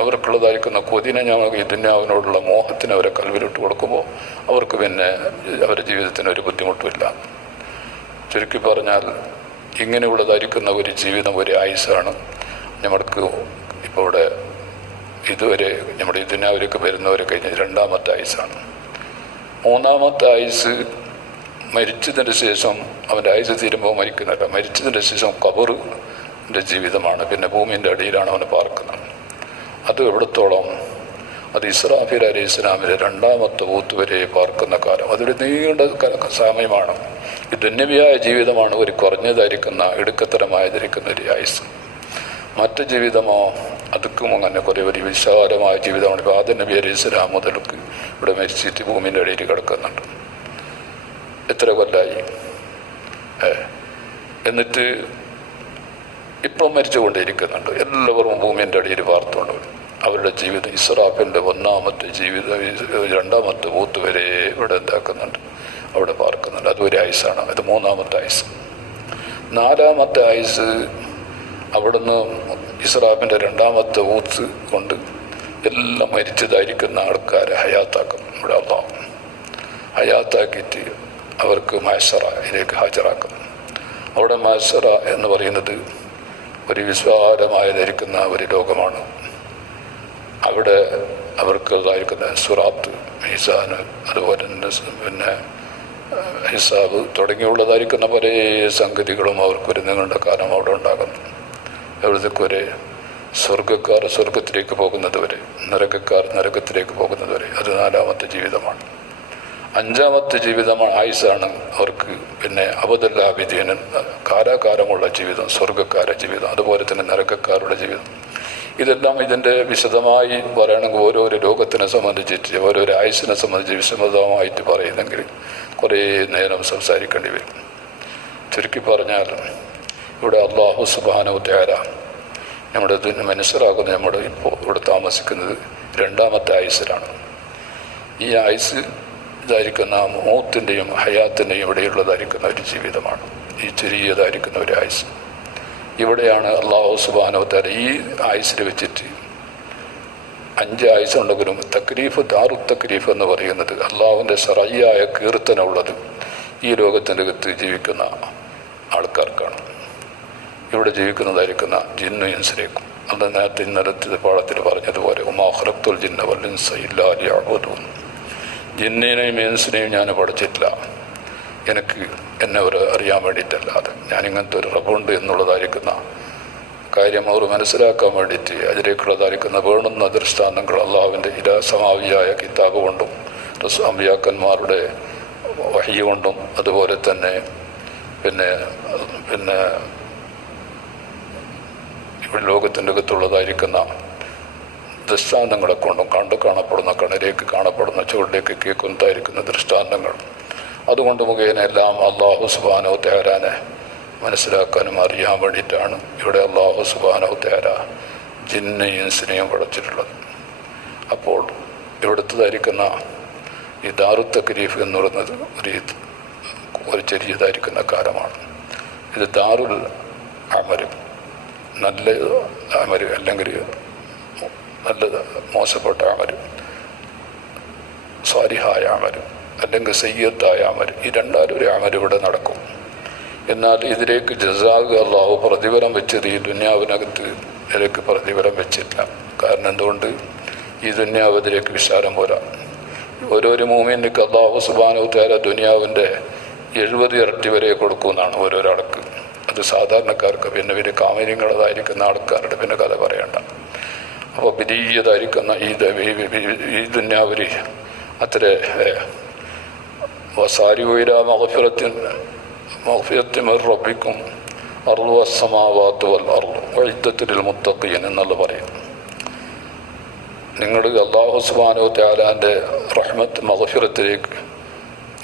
അവർക്കുള്ളതായിരിക്കുന്ന കൊതിനെ ഈ ദുന്യാവിനോടുള്ള മോഹത്തിന് അവരെ കൽവിലിട്ട് കൊടുക്കുമ്പോൾ അവർക്ക് പിന്നെ അവരുടെ ജീവിതത്തിന് ഒരു ബുദ്ധിമുട്ടുമില്ല. ചുരുക്കി പറഞ്ഞാൽ ഇങ്ങനെയുള്ളതായിരിക്കുന്ന ഒരു ജീവിതം, ഒരു ആയുസ്സാണ് നമ്മൾക്ക് ഇപ്പോൾ ഇവിടെ ഇതുവരെ നമ്മുടെ ദുന്യാവിലേക്ക് വരുന്നവരെ കഴിഞ്ഞ് രണ്ടാമത്തെ ആയുസ്സാണ്. മൂന്നാമത്തെ ആയുസ് മരിച്ചതിൻ്റെ ശേഷം, അവൻ്റെ ആയുസ് തീരുമ്പോൾ മരിക്കുന്നില്ല, മരിച്ചതിൻ്റെ ശേഷം ഖബറിൻ്റെ ജീവിതമാണ്. പിന്നെ ഭൂമിൻ്റെ അടിയിലാണ് അവന് പാർക്കുന്നത്. അത് എവിടത്തോളം? അത് ഇസ്രാഫീൽ അലൈഹി ഇസ്ലാമിലെ രണ്ടാമത്തെ ഊത്ത് വരെ പാർക്കുന്ന കാലം. അതൊരു നീണ്ട സമയമാണ്. ഈ ദുന്യവിയായ ജീവിതമാണ് ഒരു കുറഞ്ഞതായിരിക്കുന്ന ഇടുക്കത്തരമായിരിക്കുന്ന ഒരു ആയുസ്. മറ്റു ജീവിതമോ അതുക്കും അങ്ങനെ കുറേ ഒരു വിശാലമായ ജീവിതമാണ്. ഇപ്പോൾ ആദം നബി അലൈഹി ഇസ്ലാം മുതൽക്ക് ഇവിടെ മരിച്ചിട്ട് ഭൂമിൻ്റെ അടിയിൽ കിടക്കുന്നുണ്ട്. എത്ര കൊല്ലായി? എന്നിട്ട് ഇപ്പം മരിച്ചുകൊണ്ടേയിരിക്കുന്നുണ്ട്. എല്ലാവരും ഭൂമിൻ്റെ അടിയിൽ പാർത്തുകൊണ്ട് അവരുടെ ജീവിതം ഇസ്രാഫിൻ്റെ രണ്ടാമത്തെ ഊത്ത് വരെ ഇവിടെ എന്താക്കുന്നുണ്ട്, അവിടെ പാർക്കുന്നുണ്ട്. അതൊരു ആയുസാണ്. അത് മൂന്നാമത്തെ ആയുസ്. നാലാമത്തെ ആയുസ് അവിടുന്ന് ഇസ്രാഫിൻ്റെ രണ്ടാമത്തെ ഊത്ത് കൊണ്ട് എല്ലാം മരിച്ചതായിരിക്കുന്ന ആൾക്കാരെ ഹയാത്താക്കും. ഇവിടെ അള്ളാഹു ഹയാത്താക്കിയിട്ട് അവർക്ക് മഹ്ശറയിലേക്ക് ഹാജരാക്കും. അവിടെ മഹ്ശറ എന്ന് പറയുന്നത് ഒരു വിശാലമായതായിരിക്കുന്ന ഒരു ലോകമാണ്. അവിടെ അവർക്കുള്ളതായിരിക്കുന്ന സുറാത്ത്, മീസാന്, അതുപോലെ തന്നെ പിന്നെ ഹിസാബ് തുടങ്ങിയുള്ളതായിരിക്കുന്ന പല സംഗതികളും അവർക്കൊരു നീണ്ട കാലം അവിടെ ഉണ്ടാകുന്നു. അവിടത്തേക്ക് ഒരു സ്വർഗക്കാർ സ്വർഗത്തിലേക്ക് പോകുന്നത് വരെ, നരകക്കാർ നരകത്തിലേക്ക് പോകുന്നത് വരെ. അത് നാലാമത്തെ ജീവിതമാണ്. അഞ്ചാമത്തെ ജീവിതമാണ് ആയുസാണ് അവർക്ക് പിന്നെ അബദല്ലാബിദീന് കാലാകാലമുള്ള ജീവിതം, സ്വർഗക്കാരുടെ ജീവിതം, അതുപോലെ തന്നെ നരകക്കാരുടെ ജീവിതം. ഇതെല്ലാം ഇതിൻ്റെ വിശദമായി പറയണമെങ്കിൽ ഓരോരോ ലോകത്തിനെ സംബന്ധിച്ചിട്ട് ഓരോരോ ആയുസിനെ സംബന്ധിച്ച് വിശദമായിട്ട് പറയുന്നെങ്കിൽ കുറേ നേരം സംസാരിക്കേണ്ടി വരും. ചുരുക്കി പറഞ്ഞാൽ ഇവിടെ അല്ലാഹു സുബ്ഹാനഹു വ തആല നമ്മുടെ മനസ്സിലാക്കുന്നത് നമ്മുടെ ഇപ്പോൾ ഇവിടെ താമസിക്കുന്നത് രണ്ടാമത്തെ ആയുസിലാണ്. ഈ ആയുസ് ഇതായിരിക്കുന്ന മൗത്തിൻ്റെയും ഹയാത്തിൻ്റെയും ഇവിടെയുള്ളതായിരിക്കുന്ന ഒരു ജീവിതമാണ്. ഈ ചെറിയതായിരിക്കുന്ന ഒരു ആയുസ്. ഇവിടെയാണ് അല്ലാഹു സുബ്ഹാനഹു വ തആല ഈ ആയുസ്സിൽ വെച്ചിട്ട് 5 ആയുസ്സുണ്ടെങ്കിലും തക്ലീഫ്, ദാറു തക്ലീഫ് എന്ന് പറയുന്നത് അള്ളാഹുവിൻ്റെ ശറഈയായ കീർത്തനമുള്ളത് ഈ ലോകത്തിൻ്റെ അകത്ത് ജീവിക്കുന്ന ആൾക്കാർക്കാണ്. ഇവിടെ ജീവിക്കുന്നതായിരിക്കുന്ന ജിന്നു ഇൻസിലേക്കും. അത് നേരത്തെ ഇന്നലത്തെ പാഠത്തിൽ പറഞ്ഞതുപോലെ ഉമാ ഖലഖ്തുൽ ജിന്ന വൽ ഇൻസ ഇല്ലാ ലിയഅ്ബുദൂൻ, ജിന്നിനെയും ഇൻസിനെയും ഞാൻ പഠിച്ചിട്ടില്ല എനിക്ക് എന്നെ അവർ അറിയാൻ വേണ്ടിയിട്ടല്ലാതെ. ഞാനിങ്ങനത്തെ ഒരു റബ്ബുണ്ട് എന്നുള്ളതായിരിക്കുന്ന കാര്യം അവർ മനസ്സിലാക്കാൻ വേണ്ടിയിട്ട് അതിലേക്കുള്ളതായിരിക്കുന്ന വേണ്ടുന്ന ദൃഷ്ടാന്തങ്ങൾ അള്ളാഹുവിൻ്റെ സമാവിയായ കിതാബ് കൊണ്ടും അമ്പിയാക്കന്മാരുടെ വഹി കൊണ്ടും അതുപോലെ തന്നെ പിന്നെ ഇവിടെ ലോകത്തിൻ്റെ അകത്തുള്ളതായിരിക്കുന്ന ദൃഷ്ടാന്തങ്ങളെ കൊണ്ടും കണ്ടു കാണപ്പെടുന്ന, കണ്ണിലേക്ക് കാണപ്പെടുന്ന, ചുവടിലേക്ക് കേൾക്കുന്നതായിരിക്കുന്ന ദൃഷ്ടാന്തങ്ങൾ, അതുകൊണ്ട് മുഖേന എല്ലാം അള്ളാഹു സുബ്ഹാനഹു വ തആലയെ മനസ്സിലാക്കാനും അറിയാൻ വേണ്ടിയിട്ടാണ് ഇവിടെ അള്ളാഹു സുബ്ഹാനഹു വ തആല ജിന്നെയും ഇൻസിനെയും പടച്ചിട്ടുള്ളത്. അപ്പോൾ ഇവിടുത്തതായിരിക്കുന്ന ഈ ദാറുത്ത് തക്ലീഫ് എന്ന് പറയുന്നത് ഒരു ചെറിയതായിരിക്കുന്ന കാലമാണ്. ഇത് ദാറുൽ അമൽ, നല്ല അമൽ അല്ലെങ്കിൽ നല്ല മോശപ്പെട്ട അമൽ, സ്വാലിഹായ അമൽ അല്ലെങ്കിൽ സയ്യിഅത്തായ അമൽ, ഈ രണ്ടാലും ഒരു അമൽ ഇവിടെ നടക്കും. എന്നാൽ ഇതിലേക്ക് ജസാഗ് അള്ളാഹു പ്രതിഫലം വെച്ചത് ഈ ദുന്യാവിനകത്ത് ഇതിലേക്ക് പ്രതിഫലം വെച്ചില്ല. കാരണം എന്തുകൊണ്ട്? ഈ ദുന്യാവ് ഇതിലേക്ക് വിശാലം പോരാ. ഓരോരോ മൂമിനക്ക് അള്ളാഹു സുബ്ഹാനഹു വ തആല ദുനിയാവിൻ്റെ 70 ഇരട്ടി വരെ കൊടുക്കുമെന്നാണ് ഓരോരാൾക്ക്. അത് സാധാരണക്കാർക്ക്, പിന്നെ വലിയ കാമിര്യങ്ങളതായിരിക്കുന്ന ആൾക്കാരുടെ പിന്നെ കഥ പറയണ്ട. അപ്പോൾ വലിയതായിരിക്കുന്ന ഈ ദുന്യാവിൽ അത്ര വസാരിഉ മഗ്ഫിറത്തിൻ മിർ റബ്ബിക്കും അർളു അസ്സമാവാത്തു വൽ അർളു ഉഇദ്ദത്ത് ലിൽ മുത്തഖീൻ എന്നുള്ള പറയും. നിങ്ങൾ അല്ലാഹു സുബ്ഹാനഹു വ തആലാന്റെ റഹ്മത്ത് മഗ്ഫിറത്തിലേക്ക്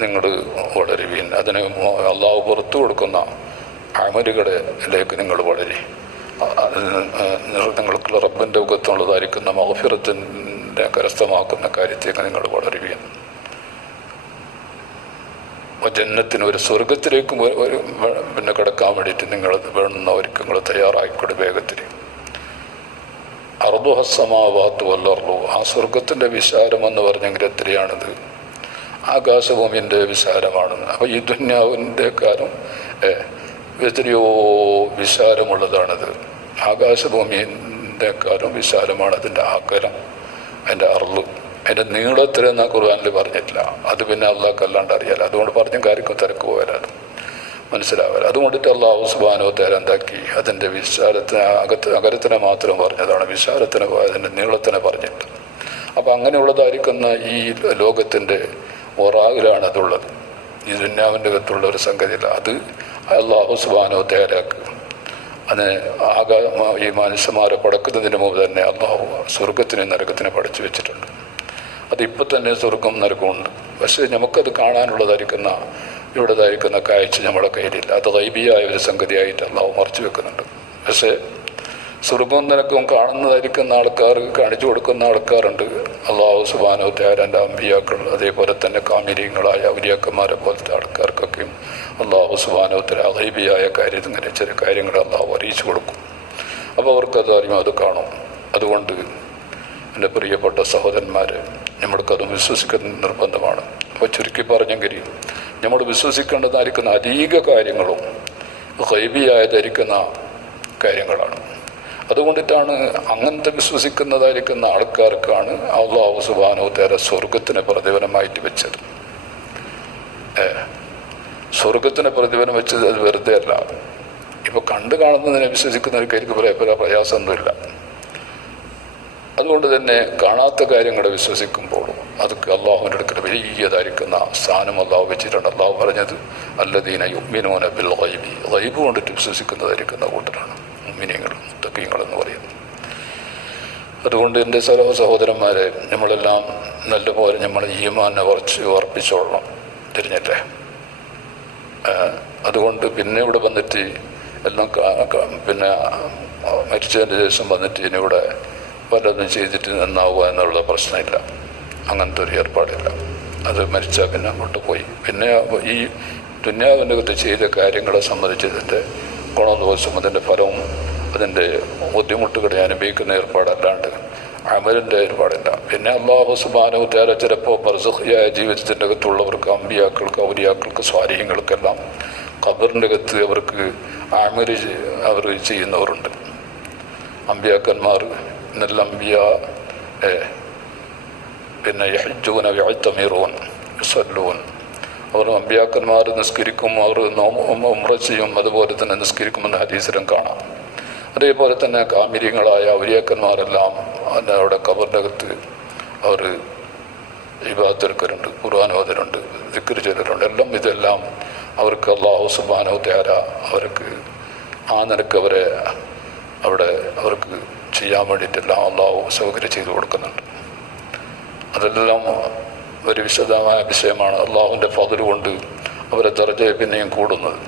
നിങ്ങൾ വളരുവീൻ. അതിന് അള്ളാഹു പുറത്തു കൊടുക്കുന്ന അമലുകളിലേക്ക് നിങ്ങൾ വളരി. നിങ്ങൾക്കുള്ള റബ്ബിൻ്റെ മുഖത്തുള്ളതായിരിക്കുന്ന മഗ്ഫിറത്തിൻ്റെ കരസ്ഥമാക്കുന്ന കാര്യത്തേക്ക് നിങ്ങൾ വളരുവീൻ. ജന്നത്തിന് ഒരു സ്വർഗത്തിലേക്കും പിന്നെ കിടക്കാൻ വേണ്ടിയിട്ട് നിങ്ങൾ വേണ്ടുന്ന ഒരുക്കങ്ങൾ തയ്യാറായിക്കൂടെ വേഗത്തിൽ. അർദുഹ അസ്സമാവാത്തു വൽ അർളു, ആ സ്വർഗത്തിൻ്റെ വിശാലം എന്ന് പറഞ്ഞെങ്കിൽ എത്രയാണിത്? ആകാശഭൂമിൻ്റെ വിശാലമാണെന്ന്. അപ്പോൾ ഈ ദുന്യാവിൻ്റെ കാലം എത്രയോ വിശാലമുള്ളതാണിത്. ആകാശഭൂമിൻ്റെ കാലം വിശാലമാണ്. അതിൻ്റെ ആകരം, അതിൻ്റെ അർളു, അതിൻ്റെ നീളത്തിലെന്ന ഖുർആനിൽ പറഞ്ഞിട്ടില്ല. അത് പിന്നെ അള്ളാഹ്ക്ക് അല്ലാണ്ട് അറിയാലോ. അതുകൊണ്ട് പറഞ്ഞ കാര്യക്കും തിരക്ക് പോയാലും മനസ്സിലാവില്ല. അതുകൊണ്ടിട്ട് അള്ളാഹു സുബ്ഹാനഹു വ തആല എന്താക്കി? അതിൻ്റെ വിശാലത്തിന് അകരത്തിനെ മാത്രം പറഞ്ഞതാണ്, വിശാലത്തിന് അതിൻ്റെ നീളത്തിനെ പറഞ്ഞിട്ട്. അപ്പം അങ്ങനെയുള്ളതായിരിക്കുന്ന ഈ ലോകത്തിൻ്റെ ഒറാകിലാണ് അതുള്ളത്. ഈ ദുന്യാവിൻ്റെ അകത്തുള്ള ഒരു സംഗതിയില്ല. അത് അള്ളാഹു സുബ്ഹാനഹു വ തആലക്ക് അതിന് ഈ മനുഷ്യന്മാരെ പടക്കുന്നതിന് മുമ്പ് തന്നെ അള്ളാഹു സ്വർഗത്തിനെ നരകത്തിനെ പഠിച്ചു വെച്ചിട്ടുണ്ട്. അതിപ്പോൾ തന്നെ സ്വർഗം നരകമുണ്ട്. പക്ഷേ നമുക്കത് കാണാനുള്ളതായിരിക്കുന്ന ഇവിടേതായിരിക്കുന്ന കാഴ്ച നമ്മുടെ കയ്യിലില്ല. അത് ഗൈബിയായ ഒരു സംഗതിയായിട്ട് അള്ളാഹു മറച്ചു വെക്കുന്നുണ്ട്. പക്ഷേ സ്വർഗവും നരകവും കാണുന്നതായിരിക്കുന്ന ആൾക്കാർ, കാണിച്ചു കൊടുക്കുന്ന ആൾക്കാരുണ്ട്. അള്ളാഹു സുബ്ഹാനഹു വ തആലയുടെ അമ്പിയാക്കൾ, അതേപോലെ തന്നെ കാമിര്യങ്ങളായ ഔലിയാക്കന്മാരെ പോലത്തെ ആൾക്കാർക്കൊക്കെയും അള്ളാഹു സുബ്ഹാനഹു വ തആല ഗൈബിയായ ഇങ്ങനെ ചില കാര്യങ്ങൾ അള്ളാഹു അറിയിച്ചു കൊടുക്കും. അപ്പോൾ അവർക്കത് അറിയും, അത് കാണും. അതുകൊണ്ട് എൻ്റെ പ്രിയപ്പെട്ട സഹോദരന്മാരെ, നമ്മൾക്കത് വിശ്വസിക്കുന്ന നിർബന്ധമാണ്. അപ്പോൾ ചുരുക്കി പറഞ്ഞെങ്കിൽ നമ്മൾ വിശ്വസിക്കേണ്ടതായിരിക്കുന്ന അധിക കാര്യങ്ങളും ഗൈബിയായതായിരിക്കുന്ന കാര്യങ്ങളാണ്. അതുകൊണ്ടിട്ടാണ് അങ്ങനത്തെ വിശ്വസിക്കുന്നതായിരിക്കുന്ന ആൾക്കാർക്കാണ് അല്ലാഹു സുബ്ഹാനഹു വ തആല സ്വർഗത്തിനെ പ്രതിഫലമായിട്ട് വെച്ചത്. സ്വർഗത്തിനെ പ്രതിഫലം വെച്ചത് അത് വെറുതെ അല്ല. ഇപ്പോൾ കണ്ടു കാണുന്നതിനെ വിശ്വസിക്കുന്നവർക്ക് എനിക്ക് പ്രയാസമൊന്നുമില്ല. അതുകൊണ്ട് തന്നെ കാണാത്ത കാര്യങ്ങളെ വിശ്വസിക്കുമ്പോഴും അതൊക്കെ അള്ളാഹുവിൻ്റെ അടുക്കൽ വലിയതായിരിക്കുന്ന സ്ഥാനം അള്ളാഹു വെച്ചിട്ടുണ്ട്. അള്ളാഹു പറഞ്ഞത് അല്ലദീന യുഅ്മിനൂന ബിൽ ഗൈബി, ഗൈബ് കൊണ്ടിട്ട് വിശ്വസിക്കുന്നതായിരിക്കുന്ന കൂട്ടരാണ് മുഅ്മിനീങ്ങളും മുത്തഖീങ്ങളെന്ന് പറയുന്നത്. അതുകൊണ്ട് എൻ്റെ സഹോദരന്മാരെ, നമ്മളെല്ലാം നല്ലപോലെ നമ്മൾ ഈമാനെ ഉറപ്പിച്ചോളണം. തിരിഞ്ഞില്ലേ? അതുകൊണ്ട് പിന്നെ ഇവിടെ വന്നിട്ട് എല്ലാം പിന്നെ മരിച്ചതിന് ശേഷം വന്നിട്ട് ഇനിയിവിടെ പലതും ചെയ്തിട്ട് നന്നാവുക എന്നുള്ള പ്രശ്നമില്ല. അങ്ങനത്തെ ഒരു ഏർപ്പാടില്ല. അത് മരിച്ചാൽ പിന്നെ അങ്ങോട്ട് പോയി. പിന്നെ ഈ ദുന്യാവിൻ്റെ അകത്ത് ചെയ്ത കാര്യങ്ങളെ സംബന്ധിച്ചതിൻ്റെ ഗുണദോഷവും അതിൻ്റെ ഫലവും അതിൻ്റെ ബുദ്ധിമുട്ടുകളെ അനുഭവിക്കുന്ന ഏർപ്പാടല്ലാണ്ട് അമലിൻ്റെ ഏർപ്പാടില്ല. പിന്നെ അല്ലാഹു സുബ്ഹാനഹു വ തആല ചിലപ്പോൾ ബർസഖിയായ ജീവിതത്തിൻ്റെ അകത്തുള്ളവർക്ക്, അമ്പിയാക്കൾക്ക്, ഔലിയാക്കൾക്ക്, സ്വാലിഹീങ്ങൾക്കെല്ലാം ഖബറിൻ്റെ അകത്ത് അവർക്ക് അമൽ അവർ ചെയ്യുന്നവരുണ്ട്. അമ്പിയാക്കന്മാർ നല്ല അമ്പിയ പിന്നെ യഹ്ജൂന വയഅ്തമിറൂൻ യുസല്ലൂൻ, അവർ അമ്പിയാക്കന്മാർ നിസ്കരിക്കും, അവർ ഉംറ ചെയ്യും, അതുപോലെ തന്നെ നിസ്കരിക്കുമെന്ന് ഹദീസിലും കാണാം. അതേപോലെ തന്നെ കാമിര്യങ്ങളായ ഔലിയാക്കന്മാരെല്ലാം അവിടെ ഖബറിൻ്റെ അകത്ത് അവർ ഇബാദത്ത് എടുക്കലുണ്ട്, ഖുർആൻ ഓതലുണ്ട്, ദിക്ർ ചെയ്യലുണ്ട്. ഇതെല്ലാം അവർക്ക് അല്ലാഹു സുബ്ഹാനഹു വ തആല അവർക്ക് ആ നിലക്ക് അവരെ അവിടെ അവർക്ക് ചെയ്യാൻ വേണ്ടിയിട്ടെല്ലാം അള്ളാഹു സൗകര്യം ചെയ്തു കൊടുക്കുന്നുണ്ട്. അതെല്ലാം ഒരു വിശദമായ വിഷയമാണ്. അള്ളാഹുവിൻ്റെ ഫضൽ കൊണ്ട് അവരെ ദർജ പിന്നെയും കൂടുന്നത്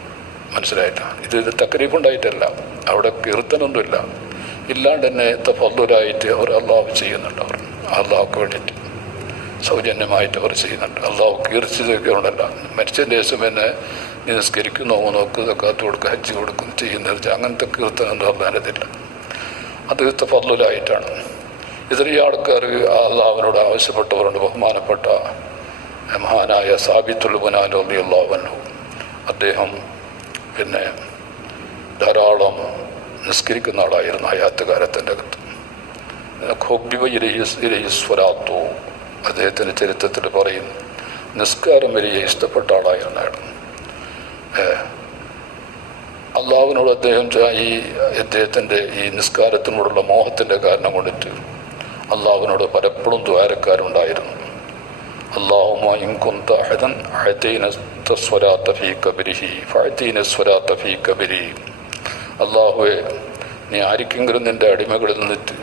മനസ്സിലായില്ല. ഇത് തക്രീഫുണ്ടായിട്ടല്ല, അവിടെ കീർത്തനൊന്നുമില്ല, ഇല്ലാണ്ട് തന്നെ തഫضലായിട്ട് അവർ അള്ളാഹു ചെയ്യുന്നുണ്ട്. അവർ അള്ളാഹുക്ക് വേണ്ടിയിട്ട് സൗജന്യമായിട്ട് അവർ ചെയ്യുന്നുണ്ട്. അള്ളാഹു കീർത്തിച്ചതൊക്കെ ഉണ്ടല്ല. മരിച്ചതിൻ്റെ ശേഷം എന്നെ നീ നിസ്കരിക്കുന്നു, നോക്ക്, സക്കാത്ത് കൊടുക്കുക, ഹജ്ജ് കൊടുക്കും, ചെയ്യുന്നത് അങ്ങനത്തെ കീർത്തനം അള്ളാഹിനതില്ല. അത് തഫضലായിട്ടാണ്. ഇതര ആൾക്കാർ അള്ളാഹുവിനോട് ആവശ്യപ്പെട്ടവരുണ്ട്. ബഹുമാനപ്പെട്ട മഹാനായ സാബിത്തുൽ ബുനാനി റളിയല്ലാഹു അൻഹു, അദ്ദേഹം പിന്നെ ധാരാളം നിസ്കരിക്കുന്ന ആളായിരുന്നു ഹയാത്ത് കാലത്തിൻ്റെ അകത്ത്. സ്വലാത്തു അദ്ദേഹത്തിൻ്റെ ചരിത്രത്തിൽ പറയും, നിസ്കാരം വലിയ ഇഷ്ടപ്പെട്ട ആളായിരുന്നു അയാൾ. അള്ളാഹുവിനോട് അദ്ദേഹത്തിൻ്റെ ഈ നിസ്കാരത്തിനോടുള്ള മോഹത്തിൻ്റെ കാരണം കൊണ്ടിട്ട് അള്ളാഹുവിനോട് പലപ്പോഴും ദ്വാരക്കാരുണ്ടായിരുന്നു. അല്ലാഹുമ്മ ഇൻ കുന്ത അഹദൻ അഅതീന സ്വലാത്ത ഫീ ഖബരിഹി ഫഅതീന സ്വലാത്ത ഫീ ഖബരി. അള്ളാഹുവെ, നീ ആർക്കെങ്കിലും നിൻ്റെ അടിമകളിൽ നിന്നിട്ട്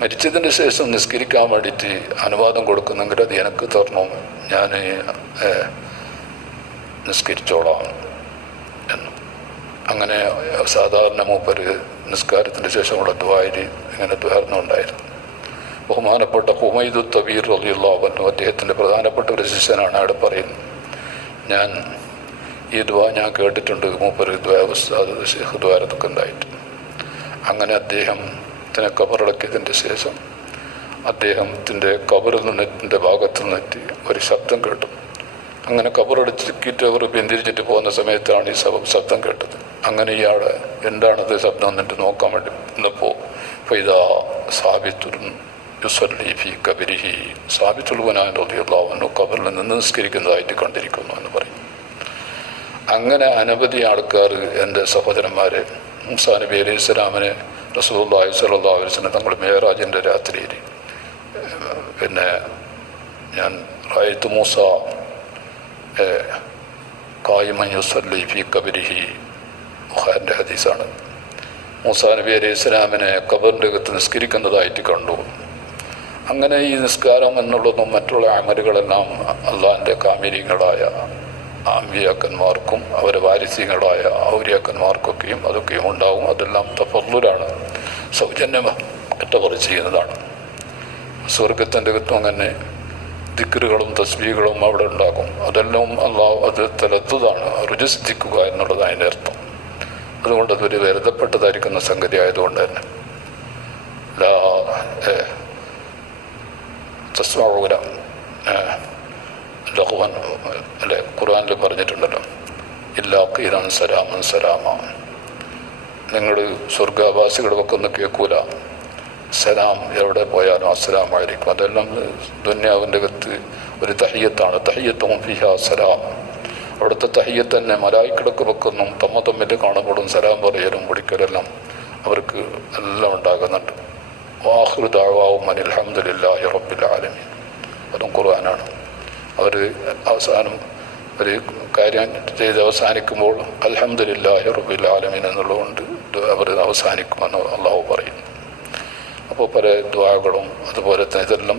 മരിച്ചതിന് ശേഷം നിസ്കരിക്കാൻ വേണ്ടിയിട്ട് അനുവാദം കൊടുക്കുന്നെങ്കിൽ അത് എനിക്ക് തരണം, ഞാൻ നിസ്കരിച്ചോളാം എന്ന്. അങ്ങനെ സാധാരണ മൂപ്പര് നിസ്കാരത്തിന് ശേഷമുള്ള ദുആയിൽ ഇങ്ങനെ ദ്വാരുന്നുണ്ടായിരുന്നു. ബഹുമാനപ്പെട്ട ഹുമൈദു തബീർ റളിയല്ലാഹു അൻഹു, അദ്ദേഹത്തിൻ്റെ പ്രധാനപ്പെട്ട ഒരു ശിഷ്യനാണ്. അവിടെ പറയുന്നത്, ഞാൻ ഈ ദുആ ഞാൻ കേട്ടിട്ടുണ്ട്, മൂപ്പര് ഷെയ്ഖ് ദ്വാരത്തൊക്കെ ഉണ്ടായിട്ട്. അങ്ങനെ അദ്ദേഹത്തിനെ കബറടക്കിയതിൻ്റെ ശേഷം അദ്ദേഹത്തിൻ്റെ കബറിൽ നിന്നിൻ്റെ ഭാഗത്ത് നിന്നിട്ട് ഒരു ശബ്ദം കേട്ടു. അങ്ങനെ കബറടച്ചിട്ട് അവർ പിന്തിരിച്ചിട്ട് പോകുന്ന സമയത്താണ് ഈ ശബ്ദം കേട്ടത്. അങ്ങനെ ഇയാൾ എന്താണത് ശബ്ദം എന്നിട്ട് നോക്കാൻ വേണ്ടി വന്നപ്പോൾ ഫൈദാ സാബിത്തുൽ യുസല്ലി ഫീ ഖബരിഹി, സാബിത്തുൽ ബുനാനി റളിയല്ലാഹു അൻഹു ഖബറിൽ നിന്ന് നിസ്കരിക്കുന്നതായിട്ട് കണ്ടിരിക്കുന്നു എന്ന് പറയും. അങ്ങനെ അനവധി ആൾക്കാർ, എൻ്റെ സഹോദരന്മാരെ, മൂസാ നബി അലൈഹി സ്വലാമിനെ റസൂലുള്ളാഹി സ്വല്ലല്ലാഹു അലൈഹി വസല്ലം തങ്ങൾ മിഅ്റാജിൻ്റെ രാത്രിയിൽ പിന്നെ ഞാൻ റഅയ്തു മൂസ ഖായിമൻ യുസല്ലി ഫീ ഖബരിഹി, ബുഖാരിൻ്റെ ഹദീസാണ്. മൂസാ നബി അലൈഹി സ്വലാമിനെ ഖബറിൻ്റെ അകത്ത് നിസ്കരിക്കുന്നതായിട്ട് കണ്ടു. അങ്ങനെ ഈ നിസ്കാരം എന്നുള്ളതും മറ്റുള്ള അമലുകളെല്ലാം അള്ളാഹിൻ്റെ കാമിലീങ്ങളായ അമ്പിയാക്കന്മാർക്കും അവരെ വാരിസ്യങ്ങളായ ഔലിയാക്കന്മാർക്കൊക്കെയും അതൊക്കെയും ഉണ്ടാവും. അതെല്ലാം തഫضലാണ്, സൗജന്യമായിട്ടവർ ചെയ്യുന്നതാണ്. സ്വർഗത്തിൻ്റെ അകത്തും അങ്ങനെ ദിക്റുകളും തസ്ബീഹുകളും അവിടെ ഉണ്ടാകും. അതെല്ലാം അള്ളാഹു അത് തലത്തുതാണ്, രുചിസിദ്ധിക്കുക എന്നുള്ളത് അതിൻ്റെ അർത്ഥം. അതുകൊണ്ട് അതൊരു വെറുതപ്പെട്ടതായിരിക്കുന്ന സംഗതി ആയതുകൊണ്ട് തന്നെ തസ്മഊന ലഹ്വൻ അല്ലെ, ഖുർആനിൽ പറഞ്ഞിട്ടുണ്ടല്ലോ, ഇല്ലാ ഖീലൻ സലാമൻ സലാമ. നിങ്ങൾ സ്വർഗാവാസികളുടെ പക്കൊന്ന് കേൾക്കൂല, സലാം എവിടെ പോയാലും അസ്സലാമു അലൈക്കും. അതെല്ലാം ദുന്യാവിൻ്റെ അകത്ത് ഒരു തഹിയ്യത്താണ്. തഹിയ്യത്തും ഫിഹാ സലാം. അവിടുത്തെ തഹിയ്യത്ത് തന്നെ മലായിക്കടക്ക് വെക്കുന്നു, തമ്മിൽ കാണപ്പെടും, സലാം പറയലും വിളിക്കലെല്ലാം അവർക്ക് എല്ലാം ഉണ്ടാകുന്നുണ്ട്. വാഖിറു ദഅവാഹും അനിൽ ഹംദുലില്ലാഹി റബ്ബിൽ ആലമീൻ. അതും ഖുർആനാണ്. അവർ അവസാനം ഒരു കാര്യം ചെയ്ത് അവസാനിക്കുമ്പോൾ അൽഹംദുലില്ലാഹി റബ്ബിൽ ആലമീൻ എന്നുള്ളതുകൊണ്ട് അവർ അവസാനിക്കുമെന്ന് അള്ളാഹു പറയുന്നു. അപ്പോൾ പല ദുആകളും അതുപോലെ തന്നെ ഇതെല്ലാം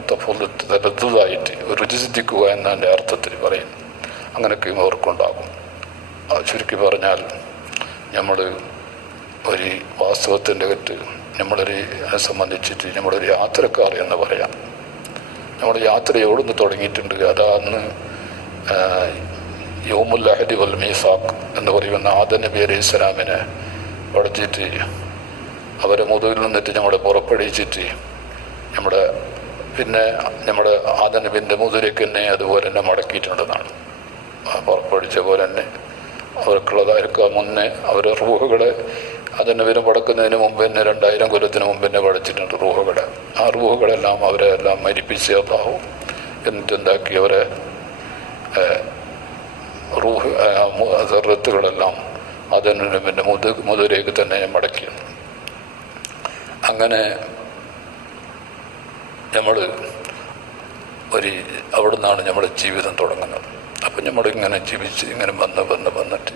തലദ്ദായിട്ട് രുചിസിദ്ധിക്കുക എന്നതിൻ്റെ അർത്ഥത്തിൽ പറയുന്നു. അങ്ങനെയൊക്കെയും അവർക്കുണ്ടാകും. ചുരുക്കി പറഞ്ഞാൽ നമ്മൾ ഒരു വാസ്തവത്തിൻ്റെ അകത്ത് നമ്മളൊരു സംബന്ധിച്ചിട്ട് നമ്മളൊരു യാത്രക്കാർ എന്ന് പറയാം. നമ്മൾ യാത്ര എവിടുന്ന് തുടങ്ങിയിട്ടുണ്ട്? അതാ അന്ന് യൗമുൽ അഹദി വൽ മീസാഖ് എന്ന് പറയുന്ന ആദം നബി അലൈഹി സ്വലാമിനെ പഠിച്ചിട്ട് അവരെ മുതുകിൽ നിന്നിട്ട് നമ്മളെ പുറപ്പെടുവിച്ചിട്ട് പിന്നെ നമ്മുടെ ആദം നബിൻ്റെ മുതുകിലേക്ക് തന്നെ അതുപോലെ തന്നെ മടക്കിയിട്ടുണ്ടെന്നാണ്. പുറപ്പെടുവിച്ച പോലെ തന്നെ അവർക്കുള്ളതായിരിക്കും മുന്നേ അവർ റൂഹുകളെ അതിനെ വരും പടക്കുന്നതിന് മുമ്പ് തന്നെ 2000 കൊല്ലത്തിന് മുമ്പ് തന്നെ പഠിച്ചിട്ടുണ്ട് റൂഹുകളെ. ആ റൂഹുകളെല്ലാം അവരെ എല്ലാം മരിപ്പിച്ച് അല്ലാഹു എന്നിട്ട് എന്താക്കി അവരെ റൂഹ് ദർറത്തുകളെല്ലാം അതിന് പിന്നെ മുതുകിലേക്ക് തന്നെ മടക്കി. അങ്ങനെ നമ്മൾ അവിടെ നിന്നാണ് നമ്മുടെ ജീവിതം തുടങ്ങുന്നത്. അപ്പം നമ്മളിങ്ങനെ ജീവിച്ച് ഇങ്ങനെ വന്നിട്ട്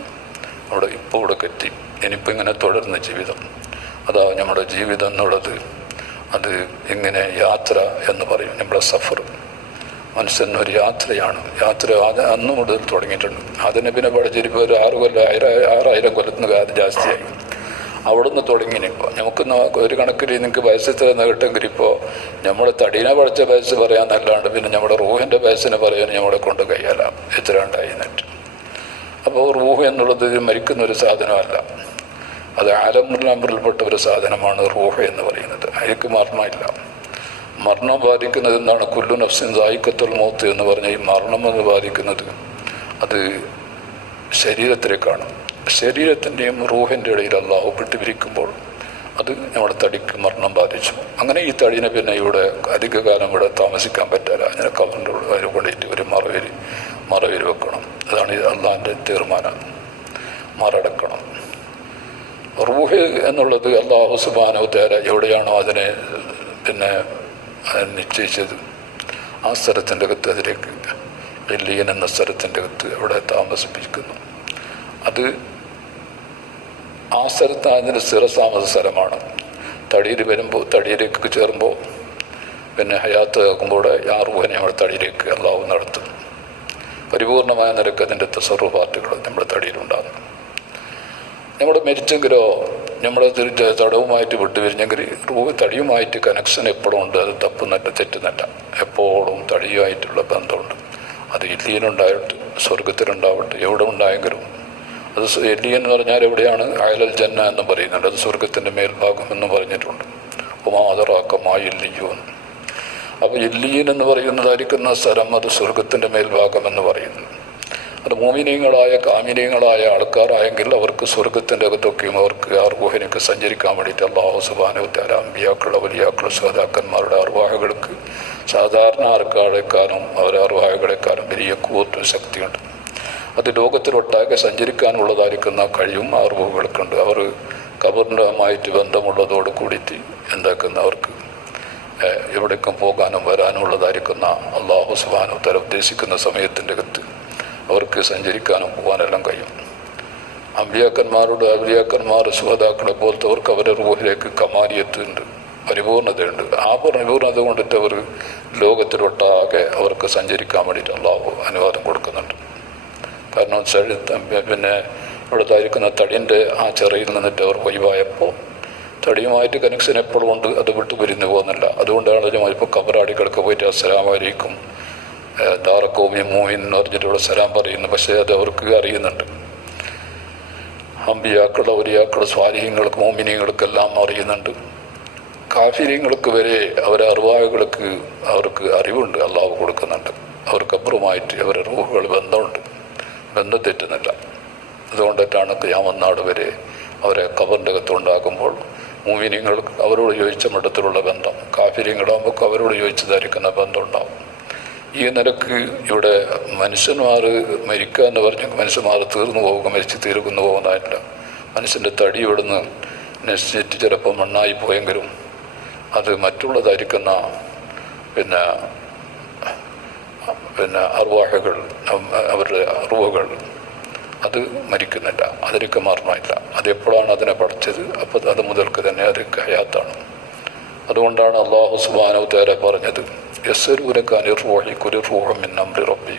അവിടെ ഇപ്പോൾ ഇവിടെ എത്തി. ഇനിയിപ്പോൾ ഇങ്ങനെ തുടരുന്ന ജീവിതം അതാ നമ്മുടെ ജീവിതം എന്നുള്ളത് അത് ഇങ്ങനെ യാത്ര എന്ന് പറയും. നമ്മുടെ സഫർ മനുഷ്യനൊരു യാത്രയാണ്. യാത്ര അന്ന് മുതൽ തുടങ്ങിയിട്ടുണ്ട്. അതിനെ പിന്നെ പഠിച്ചിരിപ്പോൾ ഒരു 6 കൊല്ലം 6000 കൊല്ലത്തിന് ജാസ്തിയായി. അവിടുന്ന് തുടങ്ങിനിപ്പോൾ നമുക്ക് ഒരു കണക്കിൽ നിങ്ങൾക്ക് വയസ്സ് ഇത്ര കിട്ടുമെങ്കിൽ ഇപ്പോൾ നമ്മുടെ തടീനെ പഠിച്ച വയസ്സ് പറയാമെന്നല്ലാണ്ട് പിന്നെ നമ്മുടെ റൂഹിൻ്റെ വയസ്സിനെ പറയാൻ നമ്മളെ കൊണ്ട് കഴിയാലാം എത്ര ഉണ്ടായി എന്നിട്ട്. അപ്പോൾ റൂഹ് എന്നുള്ളത് മരിക്കുന്ന ഒരു സാധനമല്ല, അത് ആലമുറിൽപ്പെട്ട ഒരു സാധനമാണ് റൂഹ് എന്ന് പറയുന്നത്. അതിലേക്ക് മരണമില്ല. മരണം ബാധിക്കുന്നത് എന്താണ്? കുല്ലു നഫ്സിൻ ദായിഖത്തുൽ മൗത്ത് എന്ന് പറഞ്ഞ ഈ മരണം എന്ന് ബാധിക്കുന്നത് അത് ശരീരത്തിലേക്കാണ്. ശരീരത്തിൻ്റെയും റൂഹിൻ്റെ ഇടയിൽ അള്ളാഹു വിട്ടുപിരിക്കുമ്പോൾ അത് നമ്മുടെ തടിക്ക് മരണം ബാധിച്ചു. അങ്ങനെ ഈ തടിനെ പിന്നെ ഇവിടെ അധികകാലം ഇവിടെ താമസിക്കാൻ പറ്റില്ല. അങ്ങനെ കവറിൻ്റെ അതിൽ കൊണ്ടിട്ട് ഒരു മറവിൽ വെക്കണം. അതാണ് അള്ളാഹിൻ്റെ തീർമാനം. മറടക്കണം. റൂഹ് എന്നുള്ളത് അള്ളാഹു സുബ്ഹാനഹു വ തആല എവിടെയാണോ അതിനെ പിന്നെ നിശ്ചയിച്ചത് ആ സ്ഥലത്തിൻ്റെ അകത്ത് അതിലേക്ക് എല്ലിയൻ എന്ന സ്ഥലത്തിൻ്റെ അകത്ത് അവിടെ താമസിപ്പിക്കുന്നു. അത് ആ സ്ഥലത്ത് അതിൻ്റെ സ്ഥിരതാമസ സ്ഥലമാണ്. തടിയിൽ വരുമ്പോൾ തടിയിലേക്ക് ചേരുമ്പോൾ പിന്നെ ഹയാത്ത് ആക്കുമ്പോൾ ആ റൂഹിനെ നമ്മുടെ തടിയിലേക്ക് അള്ളാഹു നടത്തും. പരിപൂർണമായ നിരക്ക് അതിൻ്റെ തസറുഫാറ്റുകൾ നമ്മുടെ തടിയിലുണ്ടാകും. നമ്മൾ മരിച്ചെങ്കിലോ നമ്മളെ തടവുമായിട്ട് വിട്ടുപിരിഞ്ഞെങ്കിൽ റൂഹ് തടിയുമായിട്ട് കണക്ഷൻ എപ്പോഴും ഉണ്ട്. അത് തപ്പുന്നല്ല, തെറ്റുന്നല്ല. എപ്പോഴും തടിയുമായിട്ടുള്ള ബന്ധമുണ്ട്. അത് ഇല്ലിയനുണ്ടായിട്ട് സ്വർഗത്തിലുണ്ടാവട്ടെ, എവിടെ ഉണ്ടായെങ്കിലും. അത് എല്ലിയൻ എന്ന് പറഞ്ഞാൽ എവിടെയാണ്? അയലൽ ജന്ന എന്ന് പറയുന്നുണ്ട്. അത് സ്വർഗത്തിൻ്റെ മേൽഭാഗം എന്ന് പറഞ്ഞിട്ടുണ്ട്. ഒമാതറാക്കമായില്ലിയോ. അപ്പോൾ ഇല്ലിയൻ എന്ന് പറയുന്നതായിരിക്കുന്ന സ്ഥലം അത് സ്വർഗത്തിൻ്റെ മേൽഭാഗം എന്ന് പറയുന്നു. അത് മോമിനീയങ്ങളായ കാമിനീയങ്ങളായ ആൾക്കാരായെങ്കിൽ അവർക്ക് സ്വർഗത്തിൻ്റെ അകത്തൊക്കെയും അവർക്ക് ആ റൂഹിനൊക്കെ സഞ്ചരിക്കാൻ വേണ്ടിയിട്ട് അല്ലാഹു സുബ്ഹാനഹു വ തആല അമ്പിയാക്കൾ, ഔലിയാക്കൾ, ശുഹദാക്കന്മാരുടെ അർവാഹുകൾക്ക് സാധാരണ ആൾക്കാരെക്കാളും അവരെ അർവാഹുകളെക്കാളും വലിയ കൂത്തും ശക്തിയുണ്ട്. അത് ലോകത്തിലൊട്ടാകെ സഞ്ചരിക്കാനുള്ളതായിരിക്കുന്ന കഴിവും ആ റൂഹുകൾക്കുണ്ട്. അവർ ഖബറിനുമായിട്ട് ബന്ധമുള്ളതോട് കൂടിയിട്ട് എന്താക്കുന്ന അവർക്ക് എവിടേക്കും പോകാനും വരാനും ഉള്ളതായിരിക്കുന്ന അല്ലാഹു സുബ്ഹാനഹു വ തആല ഉദ്ദേശിക്കുന്ന സമയത്തിൻ്റെ അകത്ത് അവർക്ക് സഞ്ചരിക്കാനും പോകാനെല്ലാം കഴിയും. ഔലിയാക്കന്മാർ ശുഹദാക്കളെ പോലത്തവർക്ക് അവരുടെ റൂഹിലേക്ക് കമാലിയത്തുണ്ട്, പരിപൂർണതയുണ്ട്. ആ പരിപൂർണത കൊണ്ടിട്ട് അവർ ലോകത്തിലൊട്ടാകെ അവർക്ക് സഞ്ചരിക്കാൻ വേണ്ടിയിട്ട് അല്ലാഹു അനുവാദം കൊടുക്കുന്നുണ്ട്. കാരണം പിന്നെ ഇവിടുത്തായിരിക്കുന്ന തടിൻ്റെ ആ ചെറിയിൽ നിന്നിട്ട് അവർ ഒഴിവായപ്പോൾ തടിയുമായിട്ട് കണക്ഷൻ എപ്പോഴും ഉണ്ട്. അത് വിട്ടു പിരിഞ്ഞു പോകുന്നില്ല. അതുകൊണ്ടാണ് ഇപ്പോൾ കബറാടികളൊക്കെ പോയിട്ട് അസ്സലാമു അലൈക്കും ദാറക്കൗമി മൂമിൻ എന്ന് പറഞ്ഞിട്ട് ഇവിടെ സലാം പറയുന്നു. പക്ഷേ അത് അവർക്ക് അറിയുന്നുണ്ട്. അമ്പിയാക്കൾ, ഔലിയാക്കൾ, സ്വാലിഹീങ്ങൾക്ക്, മോമിനീങ്ങൾക്കെല്ലാം അറിയുന്നുണ്ട്. കാഫിരീങ്ങൾക്ക് വരെ അവരെ അർവാഹുകൾക്ക് അവർക്ക് അറിവുണ്ട്, അള്ളാഹു കൊടുക്കുന്നുണ്ട്. അവർക്ക് അപ്പുറമായിട്ട് അവരുടെ റൂഹുകൾ ബന്ധമുണ്ട്, ബന്ധം തെറ്റുന്നില്ല. അതുകൊണ്ടിട്ടാണ് ഖിയാമത്ത് നാൾ വരെ അവരെ ഖബറിൻ്റെ അകത്തുണ്ടാക്കുമ്പോൾ മോമിനീങ്ങൾക്ക് അവരോട് ചോദിച്ച മട്ടത്തിലുള്ള ബന്ധം, കാഫിരീങ്ങളാകുമ്പോൾ അവരോട് ചോദിച്ചതായിരിക്കുന്ന ബന്ധം ഉണ്ടാവും. ഈ നിലക്ക് ഇവിടെ മനുഷ്യന്മാർ മരിക്കുക എന്ന് പറഞ്ഞാൽ മനുഷ്യന്മാർ തീർന്നു പോവുക, മരിച്ച് തീർന്നു പോകുന്നതായിട്ടില്ല. മനുഷ്യൻ്റെ തടി ഇവിടുന്ന് നശിച്ചിട്ട് ചിലപ്പോൾ മണ്ണായി പോയെങ്കിലും അത് മറ്റുള്ളതായിരിക്കുന്ന പിന്നെ അർവാഹകൾ, അവരുടെ റൂഹുകൾ അത് മരിക്കുന്നില്ല, അതിലേക്ക് മരണമില്ല. അതെപ്പോഴാണ് അതിനെ പഠിച്ചത് അപ്പോൾ അത് മുതൽക്ക് തന്നെ അത് ഹയാത്താണ്. അതുകൊണ്ടാണ് അല്ലാഹു സുബ്ഹാനഹു വ തആല പറഞ്ഞത് യസ്അലൂനക അനിർ റൂഹി ഖുൽ റൂഹു മിൻ അംരി റബ്ബി.